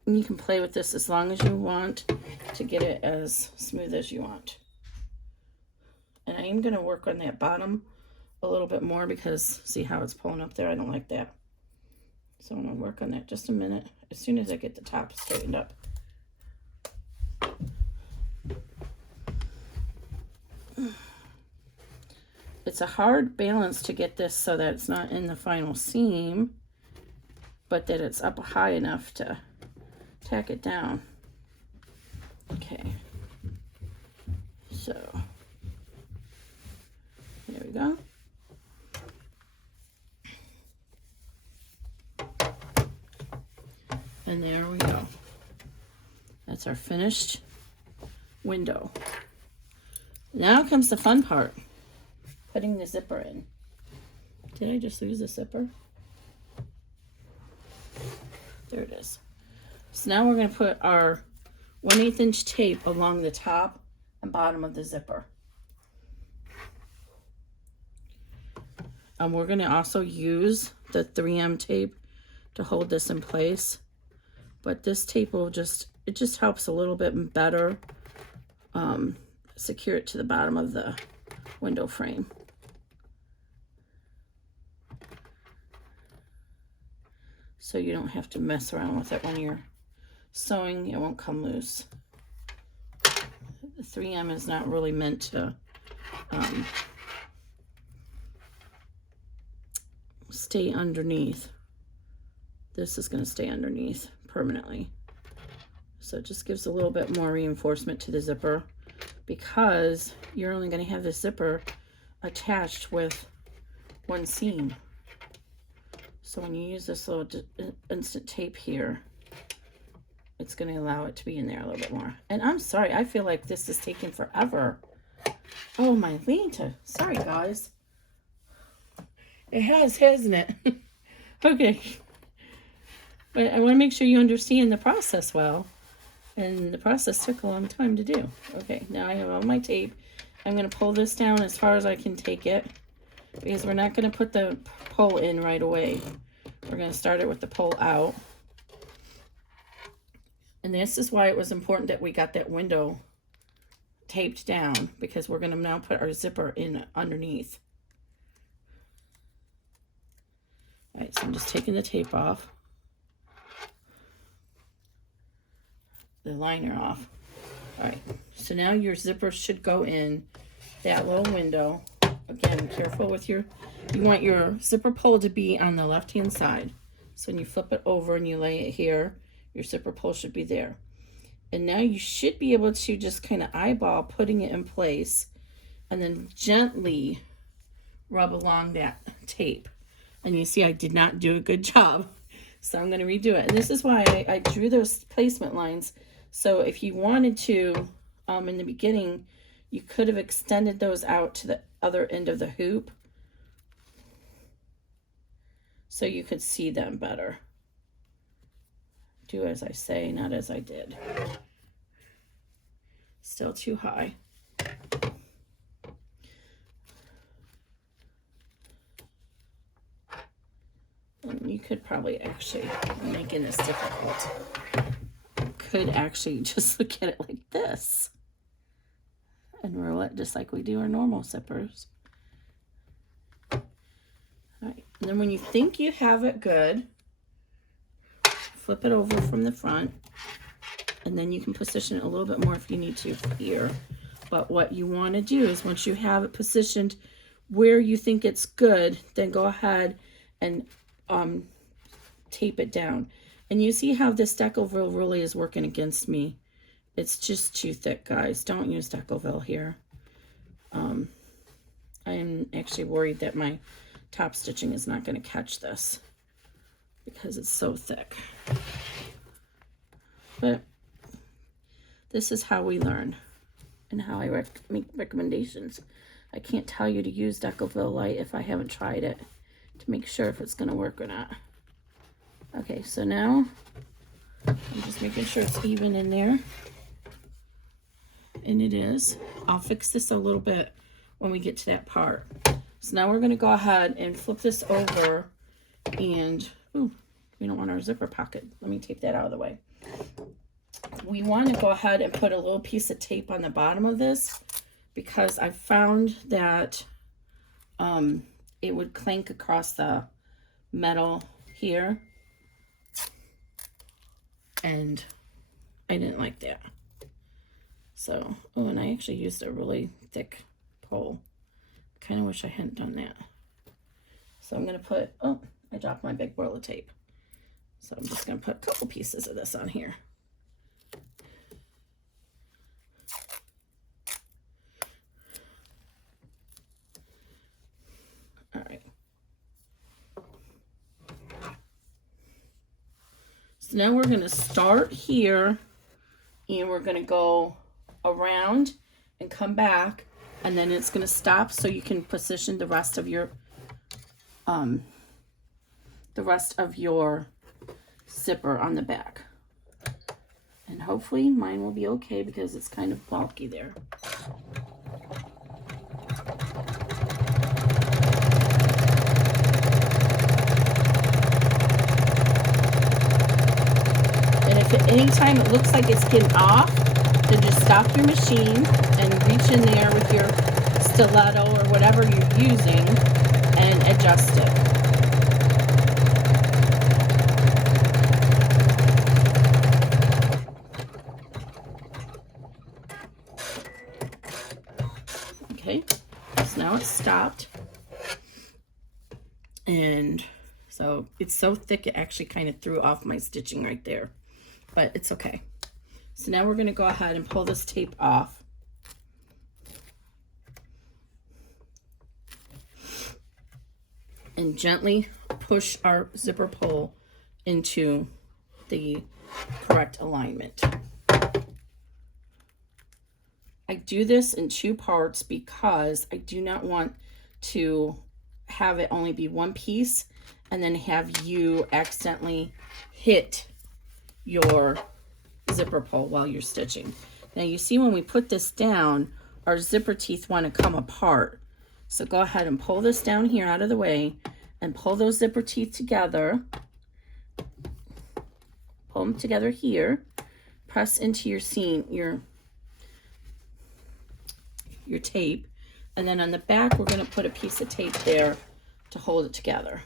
And you can play with this as long as you want to get it as smooth as you want. And I am going to work on that bottom a little bit more because see how it's pulling up there? I don't like that. So I'm going to work on that just a minute as soon as I get the top straightened up. It's a hard balance to get this so that it's not in the final seam, but that it's up high enough to tack it down. Okay, so there we go. And there we go. That's our finished window. Now comes the fun part, putting the zipper in. Did I just lose the zipper? There it is. So now we're going to put our 1/8 inch tape along the top and bottom of the zipper. And we're going to also use the 3M tape to hold this in place. But this tape will just helps a little bit better secure it to the bottom of the window frame. So you don't have to mess around with it when you're sewing, it won't come loose. The 3M is not really meant to stay underneath. This is going to stay underneath permanently. So it just gives a little bit more reinforcement to the zipper because you're only going to have the zipper attached with one seam. So when you use this little instant tape here, it's going to allow it to be in there a little bit more. And I'm sorry, I feel like this is taking forever. Oh my Lanta. Sorry guys. It has, hasn't it? Okay. But I want to make sure you understand the process well. And the process took a long time to do. Okay, now I have all my tape. I'm going to pull this down as far as I can take it, because we're not going to put the pull in right away. We're going to start it with the pull out. And this is why it was important that we got that window taped down, because we're going to now put our zipper in underneath. All right, so I'm just taking the tape off. The liner off. All right, so now your zipper should go in that little window. Again, careful with you want your zipper pull to be on the left hand side. So when you flip it over and you lay it here, your zipper pull should be there. And now you should be able to just kind of eyeball putting it in place and then gently rub along that tape. And you see I did not do a good job, so I'm going to redo it. And this is why I drew those placement lines. So if you wanted to, in the beginning, you could have extended those out to the other end of the hoop so you could see them better. Do as I say, not as I did. Still too high. And you could probably actually, I'm making this difficult, could actually just look at it like this and roll it just like we do our normal zippers. All right, and then when you think you have it good, flip it over from the front, and then you can position it a little bit more if you need to here. But what you want to do is once you have it positioned where you think it's good, then go ahead and tape it down. And you see how this Decoville really is working against me. It's just too thick, guys. Don't use Decoville here. I'm actually worried that my top stitching is not going to catch this because it's so thick. But this is how we learn and how I make recommendations. I can't tell you to use Decoville Light if I haven't tried it to make sure if it's going to work or not. Okay, so now I'm just making sure it's even in there. And it is. I'll fix this a little bit when we get to that part. So now we're going to go ahead and flip this over and, ooh, we don't want our zipper pocket. Let me take that out of the way. We want to go ahead and put a little piece of tape on the bottom of this because I found that it would clank across the metal here. And I didn't like that. So, oh, and I actually used a really thick pole. Kind of wish I hadn't done that. So I'm going to put, oh, I dropped my big roll of tape. So I'm just going to put a couple pieces of this on here. All right. So now we're going to start here and we're going to go around and come back, and then it's going to stop so you can position the rest of your zipper on the back. And hopefully mine will be okay because it's kind of bulky there. And if at any time it looks like it's getting off, then just stop your machine and reach in there with your stiletto or whatever you're using and adjust it. Okay, so now it's stopped. And so it's so thick it actually kind of threw off my stitching right there, but it's okay. So now we're going to go ahead and pull this tape off. And gently push our zipper pull into the correct alignment. I do this in two parts because I do not want to have it only be one piece and then have you accidentally hit your zipper pull while you're stitching. Now you see when we put this down, our zipper teeth want to come apart. So go ahead and pull this down here out of the way and pull those zipper teeth together. Pull them together here. Press into your seam, your tape. And then on the back, we're going to put a piece of tape there to hold it together.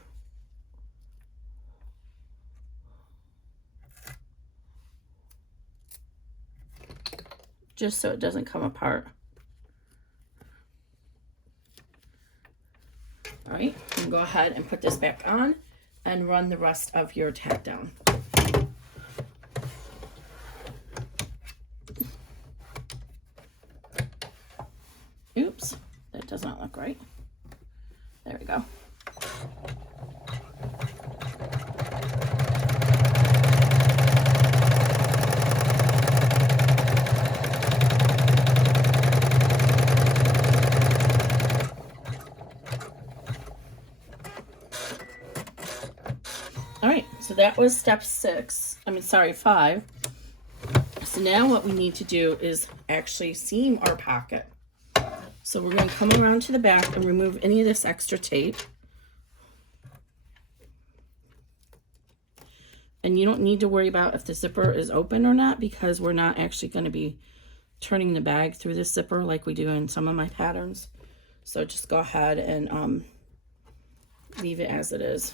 Just so it doesn't come apart. All right, and go ahead and put this back on and run the rest of your tack down. Oops, that does not look right. There we go. All right, so that was step 5. So now what we need to do is actually seam our pocket. So we're going to come around to the back and remove any of this extra tape. And you don't need to worry about if the zipper is open or not because we're not actually going to be turning the bag through this zipper like we do in some of my patterns. So just go ahead and leave it as it is.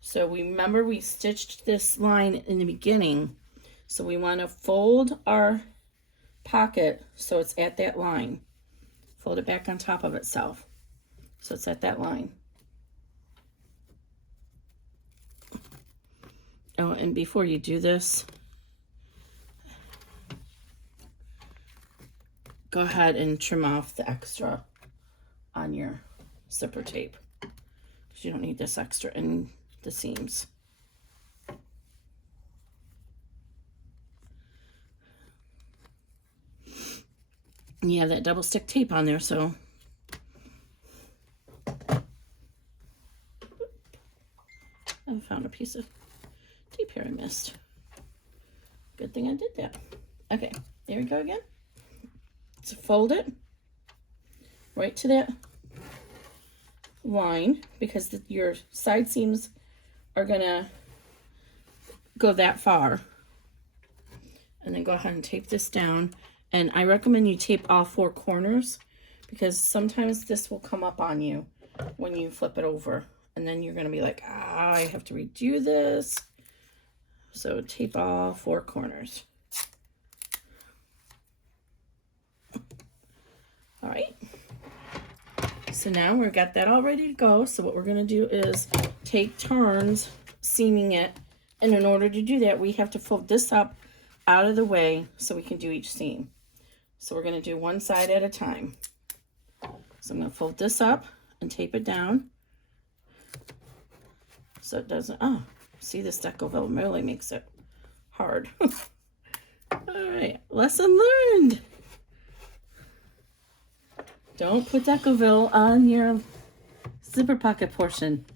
So we remember we stitched this line in the beginning. So we want to fold our pocket so it's at that line. Fold it back on top of itself so it's at that line. Oh, and before you do this, go ahead and trim off the extra on your zipper tape, because you don't need this extra in the seams. And you have that double stick tape on there, so I found a piece of tape here I missed. Good thing I did that. Okay, there we go again. So fold it right to that line, because your side seams are gonna go that far. And then go ahead and tape this down. And I recommend you tape all 4 corners, because sometimes this will come up on you when you flip it over. And then you're going to be like, I have to redo this. So tape all 4 corners. All right. So now we've got that all ready to go. So what we're going to do is take turns seaming it. And in order to do that, we have to fold this up out of the way so we can do each seam. So we're going to do one side at a time. So I'm going to fold this up and tape it down so it doesn't, oh, see, this Decoville really makes it hard. All right, lesson learned. Don't put Decoville on your zipper pocket portion.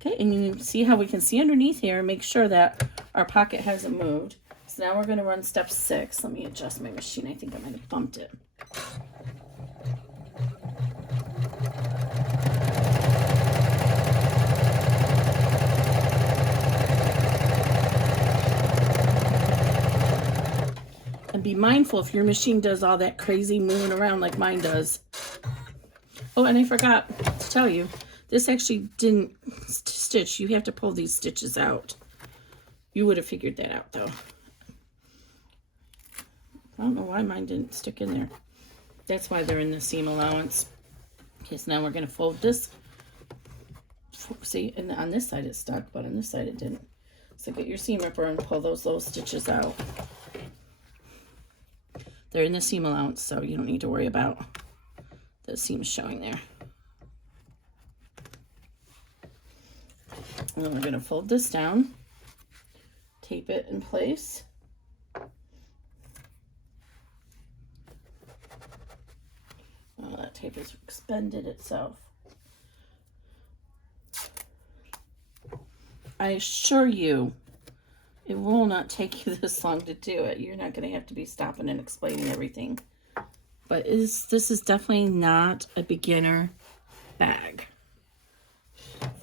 Okay, and you see how we can see underneath here and make sure that our pocket hasn't moved. So now we're going to run step 6. Let me adjust my machine. I think I might have bumped it. And be mindful if your machine does all that crazy moving around like mine does. Oh, and I forgot to tell you, this actually didn't stitch. You have to pull these stitches out. You would have figured that out though. I don't know why mine didn't stick in there. That's why they're in the seam allowance. Okay, so now we're going to fold this. See, and on this side it stuck, but on this side it didn't. So get your seam ripper and pull those little stitches out. They're in the seam allowance, so you don't need to worry about the seams showing there. And then we're going to fold this down, tape it in place. Oh, that tape has expended itself. I assure you, it will not take you this long to do it. You're not going to have to be stopping and explaining everything. But this is definitely not a beginner bag.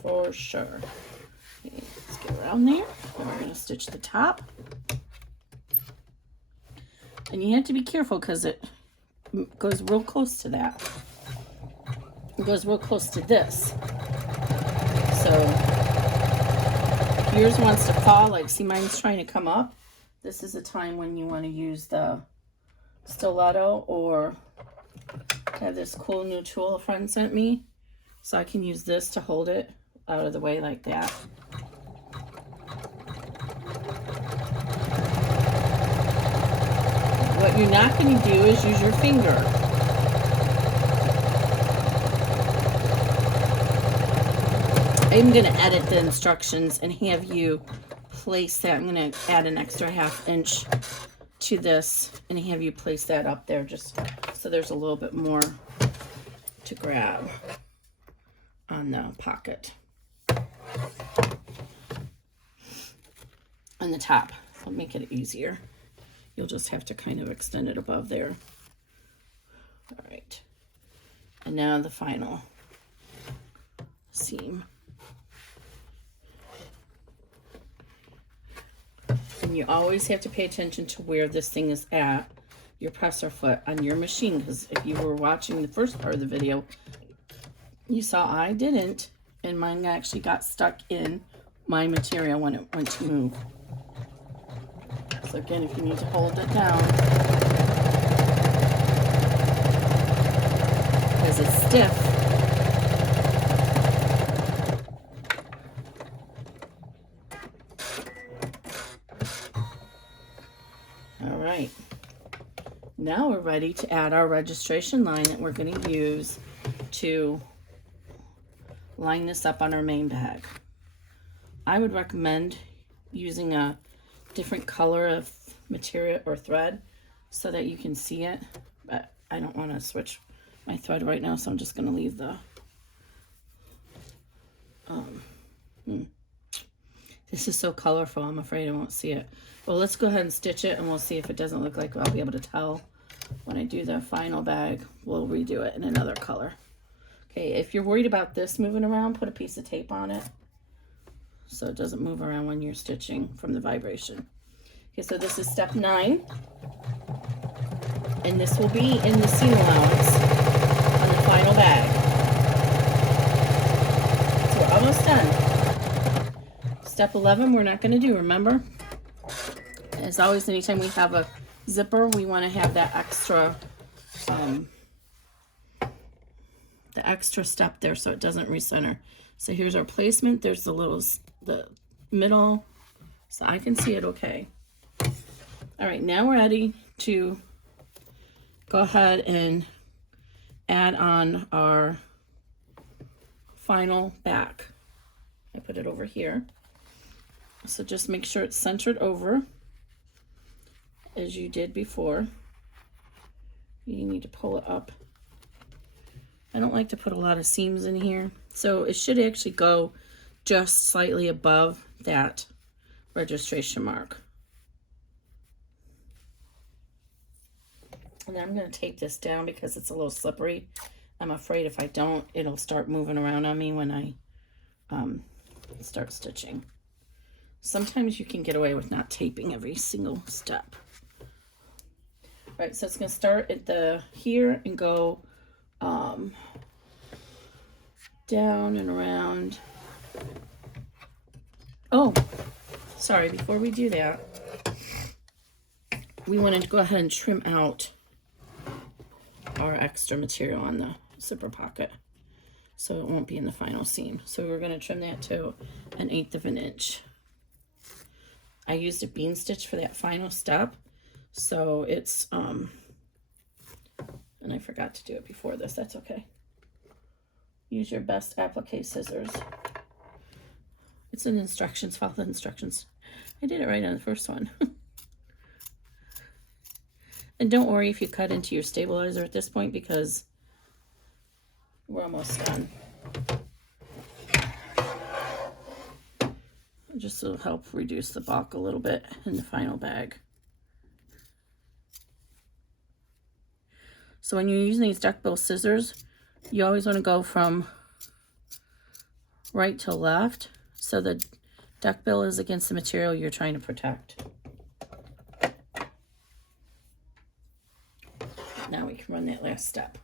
For sure. Okay, let's get around there. And we're going to stitch the top. And you have to be careful because it goes real close to that. It goes real close to this. So if yours wants to fall, like see mine's trying to come up, this is a time when you want to use the stiletto, or I have this cool new tool a friend sent me, so I can use this to hold it out of the way like that. What you're not going to do is use your finger. I'm going to edit the instructions and have you place that. I'm going to add an extra ½ inch to this and have you place that up there just so there's a little bit more to grab on the pocket. On the top, I'll make it easier. You'll just have to kind of extend it above there. All right. And now the final seam. And you always have to pay attention to where this thing is at, your presser foot on your machine, because if you were watching the first part of the video, you saw I didn't, and mine actually got stuck in my material when it went to move. So again, if you need to hold it down, because it's stiff. All right. Now we're ready to add our registration line that we're going to use to line this up on our main bag. I would recommend using a different color of material or thread so that you can see it, but I don't want to switch my thread right now, so I'm just going to leave the this is so colorful, I'm afraid I won't see it. Well, let's go ahead and stitch it, and we'll see if it doesn't look like I'll be able to tell when I do the final bag. We'll redo it in another color. Okay, if you're worried about this moving around, put a piece of tape on it so it doesn't move around when you're stitching from the vibration. Okay, so this is step 9, and this will be in the seam allowance on the final bag. So we're almost done. Step 11 we're not going to do, remember? As always, anytime we have a zipper, we want to have that extra the extra step there so it doesn't recenter. So here's our placement. There's the middle, so I can see it okay. All right, now we're ready to go ahead and add on our final back. I put it over here. So just make sure it's centered over as you did before. You need to pull it up. I don't like to put a lot of seams in here, so it should actually go just slightly above that registration mark. And then I'm going to tape this down because it's a little slippery. I'm afraid if I don't, it'll start moving around on me when I start stitching. Sometimes you can get away with not taping every single step. All right, so it's going to start at the here and go down and around. Oh, sorry, before we do that, we want to go ahead and trim out our extra material on the zipper pocket so it won't be in the final seam. So we're going to trim that to 1/8 of an inch. I used a bean stitch for that final step, so it's and I forgot to do it before this. That's okay. Use your best applique scissors. It's in instructions. Follow the instructions. I did it right on the first one. And don't worry if you cut into your stabilizer at this point, because we're almost done. Just to help reduce the bulk a little bit in the final bag. So when you're using these duckbill scissors, you always want to go from right to left so the duckbill is against the material you're trying to protect. Now we can run that last step.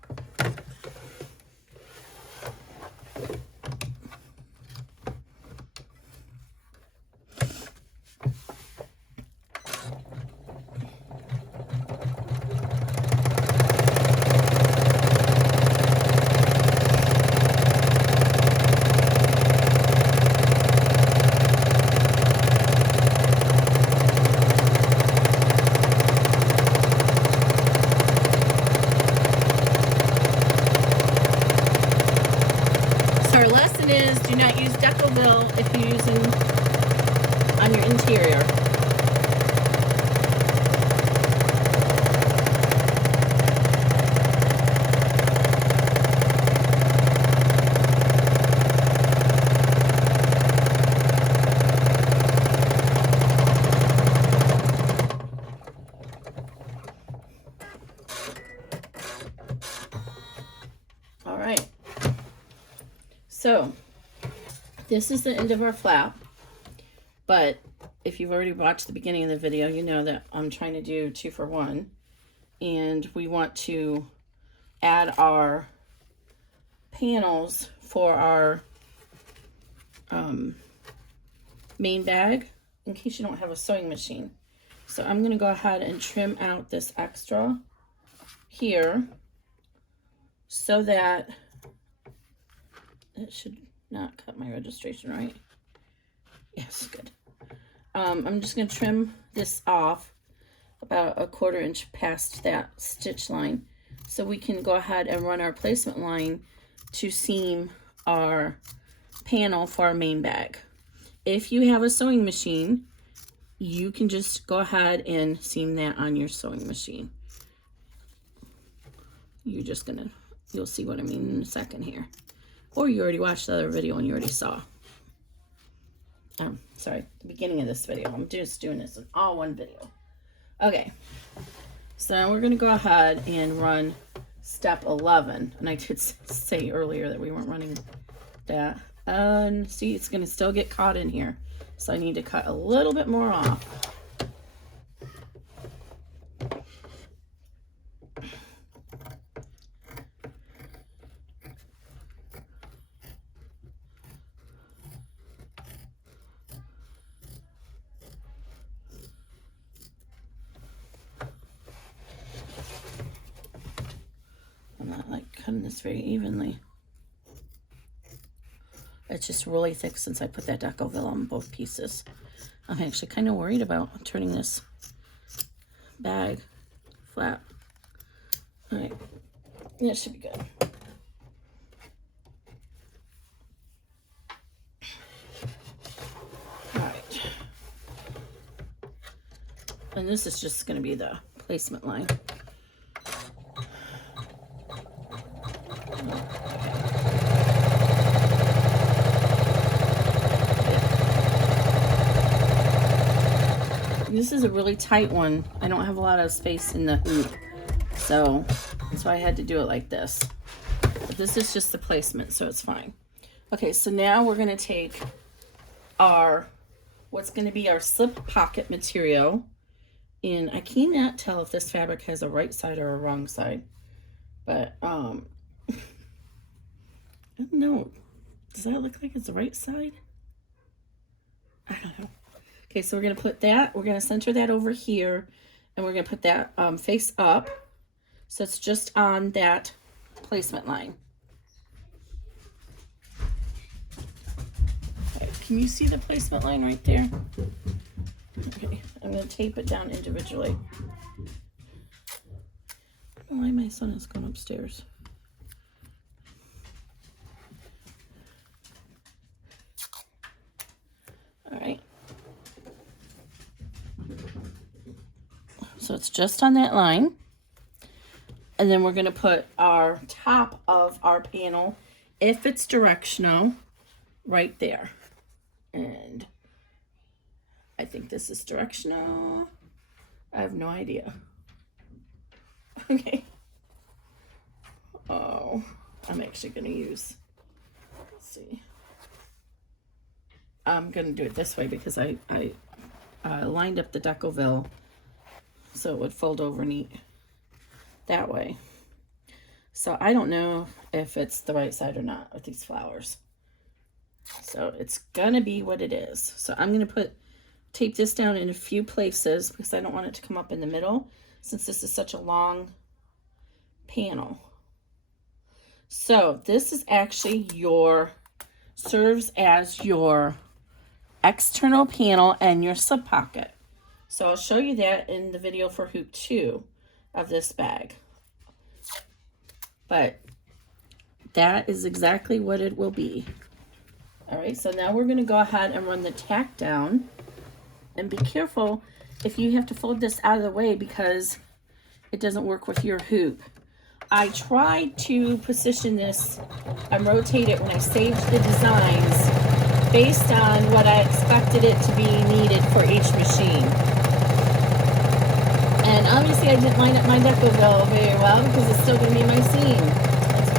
Do not use Decoville if you're using on your interior. All right. So this is the end of our flap, but if you've already watched the beginning of the video, you know that I'm trying to do 2 for 1, and we want to add our panels for our main bag in case you don't have a sewing machine. So I'm going to go ahead and trim out this extra here so that it should not cut my registration, right? Yes, good. I'm just going to trim this off about 1/4 inch past that stitch line so we can go ahead and run our placement line to seam our panel for our main bag. If you have a sewing machine, you can just go ahead and seam that on your sewing machine. You'll see what I mean in a second here. Or you already watched the other video and you already saw. Sorry, the beginning of this video. I'm just doing this in all one video. Okay, so now we're going to go ahead and run step 11. And I did say earlier that we weren't running that. And see, it's going to still get caught in here. So I need to cut a little bit more off. I'm not like cutting this very evenly. It's just really thick since I put that Decoville on both pieces. I'm actually kind of worried about turning this bag flat. All right, that should be good. All right. And this is just going to be the placement line. This is a really tight one. I don't have a lot of space in the hoop, so that's why I had to do it like this. But this is just the placement, so it's fine. Okay, so now we're going to take what's going to be our slip pocket material, and I cannot tell if this fabric has a right side or a wrong side, but I don't know. Does that look like it's the right side? I don't know. Okay, so we're going to put that, we're going to center that over here, and we're going to put that face up, so it's just on that placement line. Okay, can you see the placement line right there? Okay, I'm going to tape it down individually. I don't know why my son is going upstairs. All right. So it's just on that line. And then we're going to put our top of our panel, if it's directional, right there. And I think this is directional. I have no idea. Okay. Oh, I'm actually going to use, let's see. I'm going to do it this way because I lined up the Decoville so it would fold over neat that way. So I don't know if it's the right side or not with these flowers. So it's gonna be what it is. So I'm gonna tape this down in a few places because I don't want it to come up in the middle since this is such a long panel. So this is actually serves as your external panel and your slip pocket. So I'll show you that in the video for hoop 2 of this bag. But that is exactly what it will be. All right, so now we're going to go ahead and run the tack down. And be careful if you have to fold this out of the way because it doesn't work with your hoop. I tried to position this and rotate it when I saved the designs based on what I expected it to be needed for each machine. And obviously I didn't line up my Decoville very well because it's still going to be my seam. That's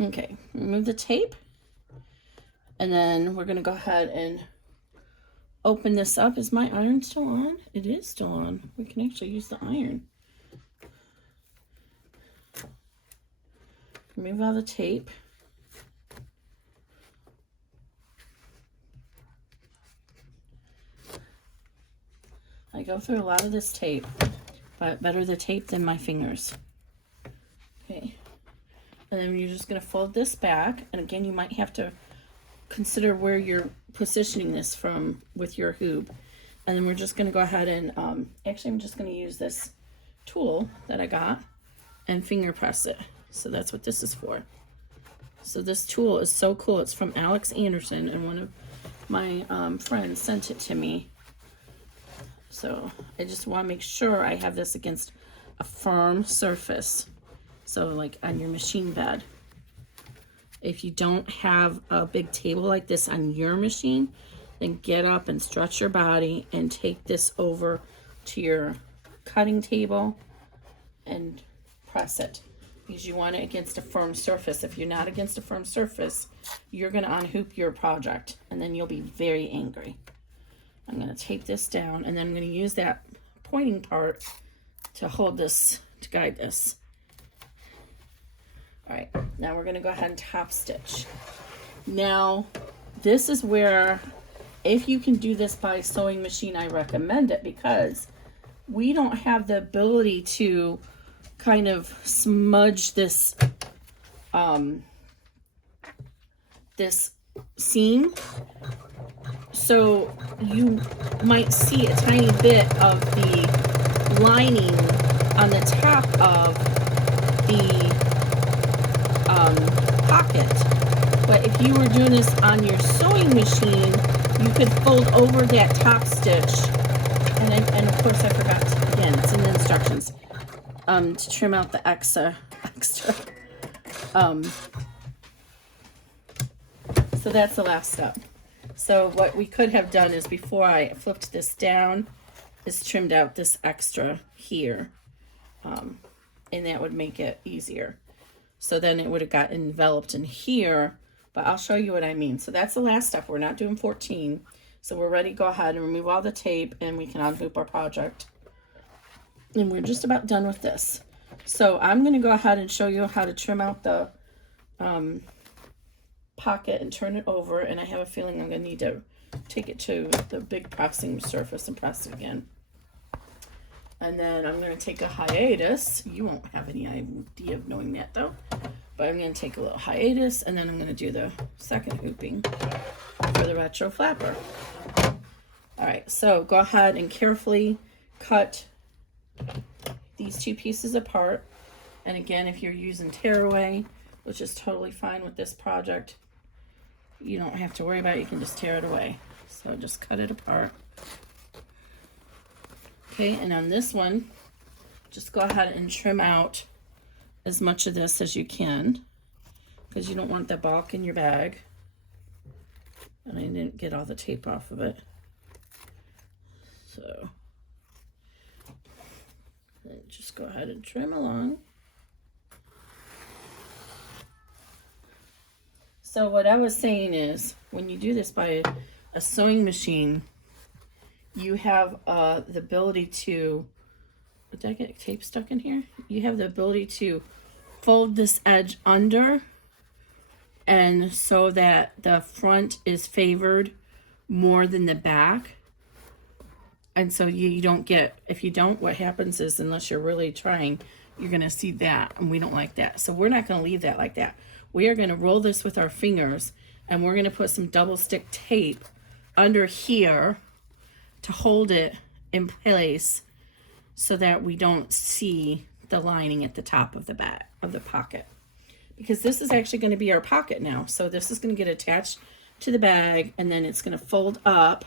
okay. Okay, remove the tape. And then we're going to go ahead and open this up. Is my iron still on? It is still on. We can actually use the iron. Remove all the tape. I go through a lot of this tape, but better the tape than my fingers. Okay. And then you're just going to fold this back. And again, you might have to consider where you're positioning this from with your hoop. And then we're just going to go ahead and, actually I'm just going to use this tool that I got and finger press it. So that's what this is for. So this tool is so cool. It's from Alex Anderson, and one of my friends sent it to me. So I just want to make sure I have this against a firm surface. So like on your machine bed. If you don't have a big table like this on your machine, then get up and stretch your body and take this over to your cutting table and press it, because you want it against a firm surface. If you're not against a firm surface, you're going to unhoop your project, and then you'll be very angry. I'm going to tape this down, and then I'm going to use that pointing part to hold this, to guide this. All right, now we're going to go ahead and top stitch. Now, this is where, if you can do this by sewing machine, I recommend it, because we don't have the ability to kind of smudge this this seam. So you might see a tiny bit of the lining on the top of the pocket. But if you were doing this on your sewing machine, you could fold over that top stitch. And of course I forgot to, again, it's in the instructions, to trim out the extra. So that's the last step. So what we could have done is, before I flipped this down, is trimmed out this extra here. And that would make it easier. So then it would have got enveloped in here, but I'll show you what I mean. So that's the last step. We're not doing 14. So we're ready to go ahead and remove all the tape, and we can unhoop our project. And we're just about done with this. So I'm going to go ahead and show you how to trim out the pocket and turn it over. And I have a feeling I'm going to need to take it to the big pressing surface and press it again. And then I'm going to take a hiatus. You won't have any idea of knowing that though. But I'm going to take a little hiatus, and then I'm going to do the second hooping for the retro flapper. All right, so go ahead and carefully cut these two pieces apart. And again, if you're using tearaway, which is totally fine with this project, you don't have to worry about it. You can just tear it away. So just cut it apart. Okay, and on this one, just go ahead and trim out as much of this as you can, because you don't want the bulk in your bag. And I didn't get all the tape off of it. So just go ahead and trim along. So what I was saying is, when you do this by a sewing machine, you have the ability to, did I get tape stuck in here? You have the ability to fold this edge under, and so that the front is favored more than the back. And so you don't get, if you don't, what happens is, unless you're really trying, you're going to see that, and we don't like that. So we're not going to leave that like that. We are going to roll this with our fingers, and we're going to put some double stick tape under here to hold it in place so that we don't see the lining at the top of the back of the pocket. Because this is actually going to be our pocket now. So this is going to get attached to the bag, and then it's going to fold up,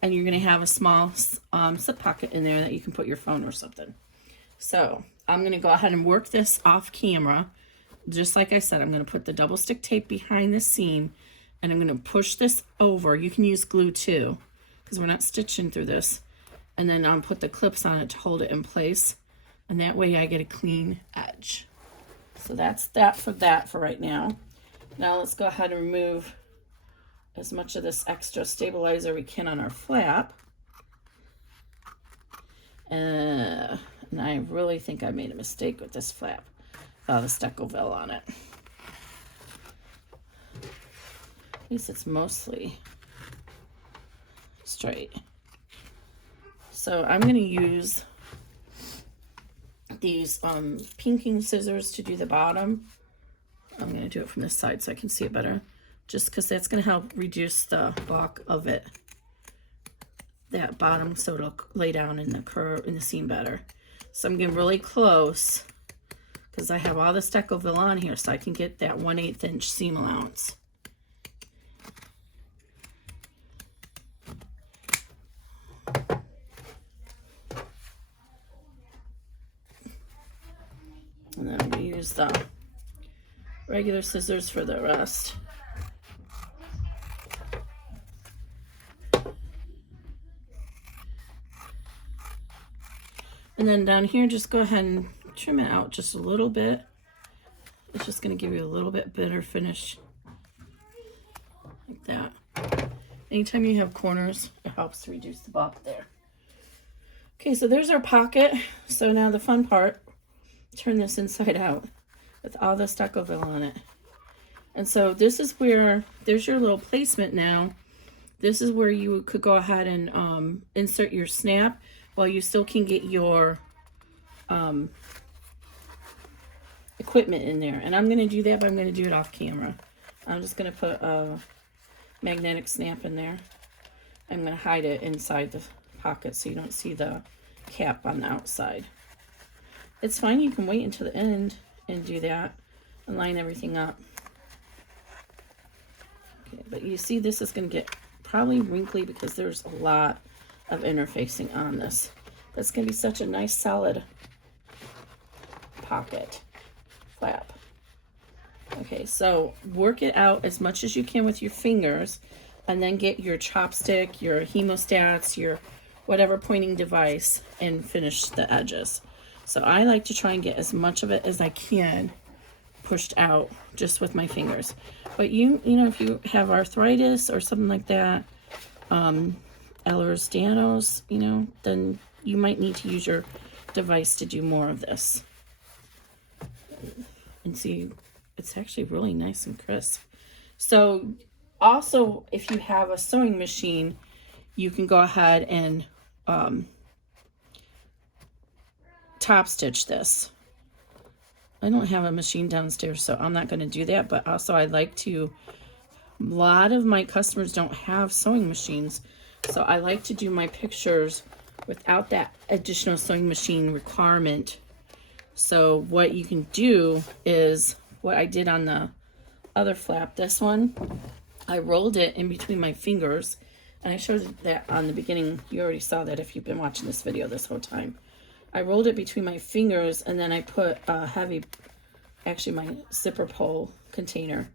and you're going to have a small slip pocket in there that you can put your phone or something. So I'm going to go ahead and work this off camera. Just like I said, I'm going to put the double stick tape behind the seam, and I'm going to push this over. You can use glue too, because we're not stitching through this. And then I'll put the clips on it to hold it in place. And that way I get a clean edge. So that's that for right now. Now let's go ahead and remove as much of this extra stabilizer we can on our flap. And I really think I made a mistake with this flap. The Decoville on it. At least it's mostly straight. So I'm going to use these pinking scissors to do the bottom. I'm going to do it from this side so I can see it better, just because that's going to help reduce the bulk of it, that bottom, so it'll lay down in the curve, in the seam better. So I'm getting really close because I have all this Decoville on here, so I can get that 1/8 inch seam allowance. And then I'm going to use the regular scissors for the rest. And then down here, just go ahead and trim it out just a little bit. It's just going to give you a little bit better finish. Like that. Anytime you have corners, it helps to reduce the bulk there. Okay, so there's our pocket. So now the fun part, turn this inside out with all this Decoville on it. And so this is where, there's your little placement now. This is where you could go ahead and insert your snap while you still can get your equipment in there. And I'm going to do that, but I'm going to do it off camera. I'm just going to put a magnetic snap in there. I'm going to hide it inside the pocket so you don't see the cap on the outside. It's fine, you can wait until the end and do that and line everything up. Okay, but you see this is going to get probably wrinkly because there's a lot of interfacing on this. That's going to be such a nice solid pocket flap. Okay, so work it out as much as you can with your fingers, and then get your chopstick, your hemostats, your whatever pointing device, and finish the edges. So I like to try and get as much of it as I can pushed out just with my fingers. But you know, if you have arthritis or something like that, Ehlers-Danlos, you know, then you might need to use your device to do more of this. And see, it's actually really nice and crisp. So also, if you have a sewing machine, you can go ahead and top stitch this. I don't have a machine downstairs, so I'm not going to do that, but also I like to, a lot of my customers don't have sewing machines, so I like to do my pictures without that additional sewing machine requirement. So what you can do is what I did on the other flap, this one, I rolled it in between my fingers, and I showed that on the beginning. You already saw that if you've been watching this video this whole time. I rolled it between my fingers, and then I put a heavy, actually my zipper pull container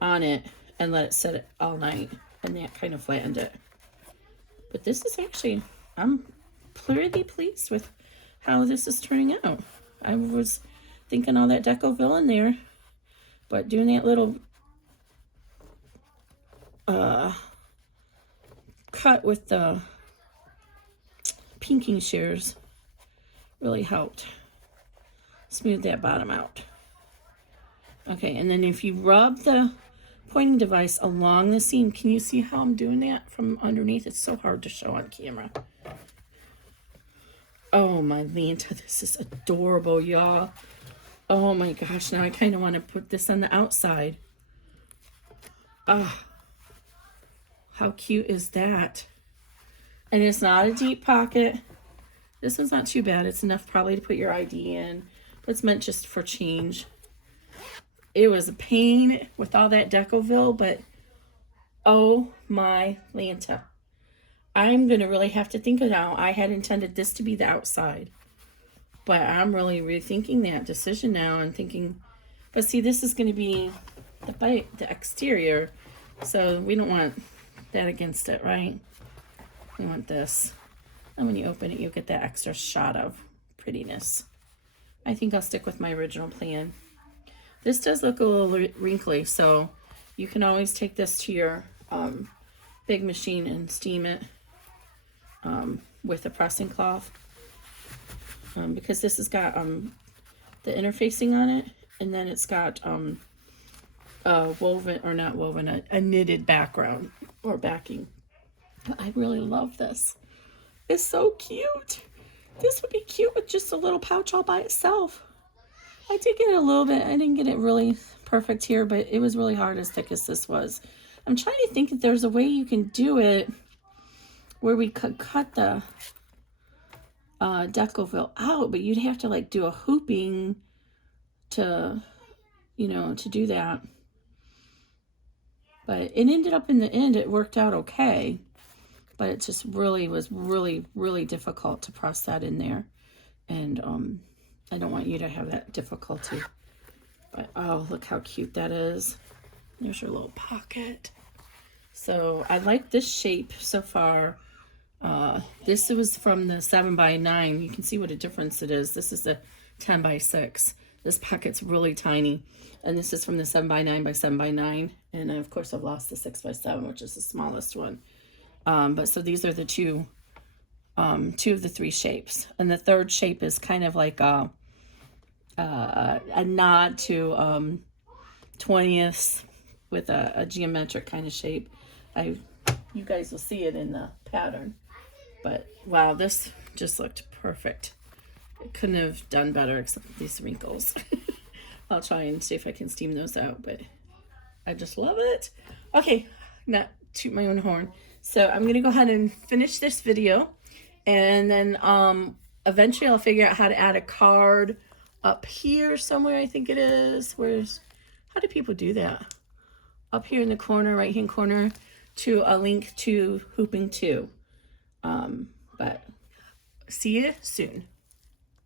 on it and let it set all night, and that kind of flattened it. But this is actually, I'm pretty pleased with how this is turning out. I was thinking all that Decoville in there, but doing that little cut with the pinking shears really helped smooth that bottom out. Okay, and then if you rub the pointing device along the seam, can you see how I'm doing that from underneath? It's so hard to show on camera. Oh my Lanta, this is adorable, y'all. Oh my gosh, now I kind of want to put this on the outside. Ah, how cute is that? And it's not a deep pocket. This one's not too bad. It's enough probably to put your ID in. It's meant just for change. It was a pain with all that Decoville, but oh my Lanta. I'm going to really have to think of now. I had intended this to be the outside, but I'm really rethinking that decision now and thinking, but see, this is going to be the exterior, so we don't want that against it, right? We want this. And when you open it, you'll get that extra shot of prettiness. I think I'll stick with my original plan. This does look a little wrinkly, so you can always take this to your big machine and steam it with a pressing cloth, because this has got the interfacing on it, and then it's got a woven, or not woven, a knitted background or backing. I really love this. It's so cute. This would be cute with just a little pouch all by itself. I did get it a little bit. I didn't get it really perfect here, but it was really hard as thick as this was. I'm trying to think if there's a way you can do it where we could cut the Decoville out, but you'd have to like do a hooping to, you know, to do that. But it ended up, in the end, it worked out okay. But it just really was really difficult to press that in there. And I don't want you to have that difficulty. But oh, look how cute that is. There's your little pocket. So I like this shape so far. This was from the 7x9. You can see what a difference it is. This is the 10x6. This pocket's really tiny. And this is from the 7x9x7x9. And of course I've lost the 6x7, which is the smallest one. But so these are the two of the three shapes. And the third shape is kind of like a nod to 20ths with a geometric kind of shape. You guys will see it in the pattern. But wow, this just looked perfect. I couldn't have done better except these wrinkles. I'll try and see if I can steam those out, but I just love it. Okay, not toot my own horn. So I'm gonna go ahead and finish this video, and then eventually I'll figure out how to add a card up here somewhere. I think it is. How do people do that? Up here in the corner, right hand corner, to a link to Hooping 2. But see you soon.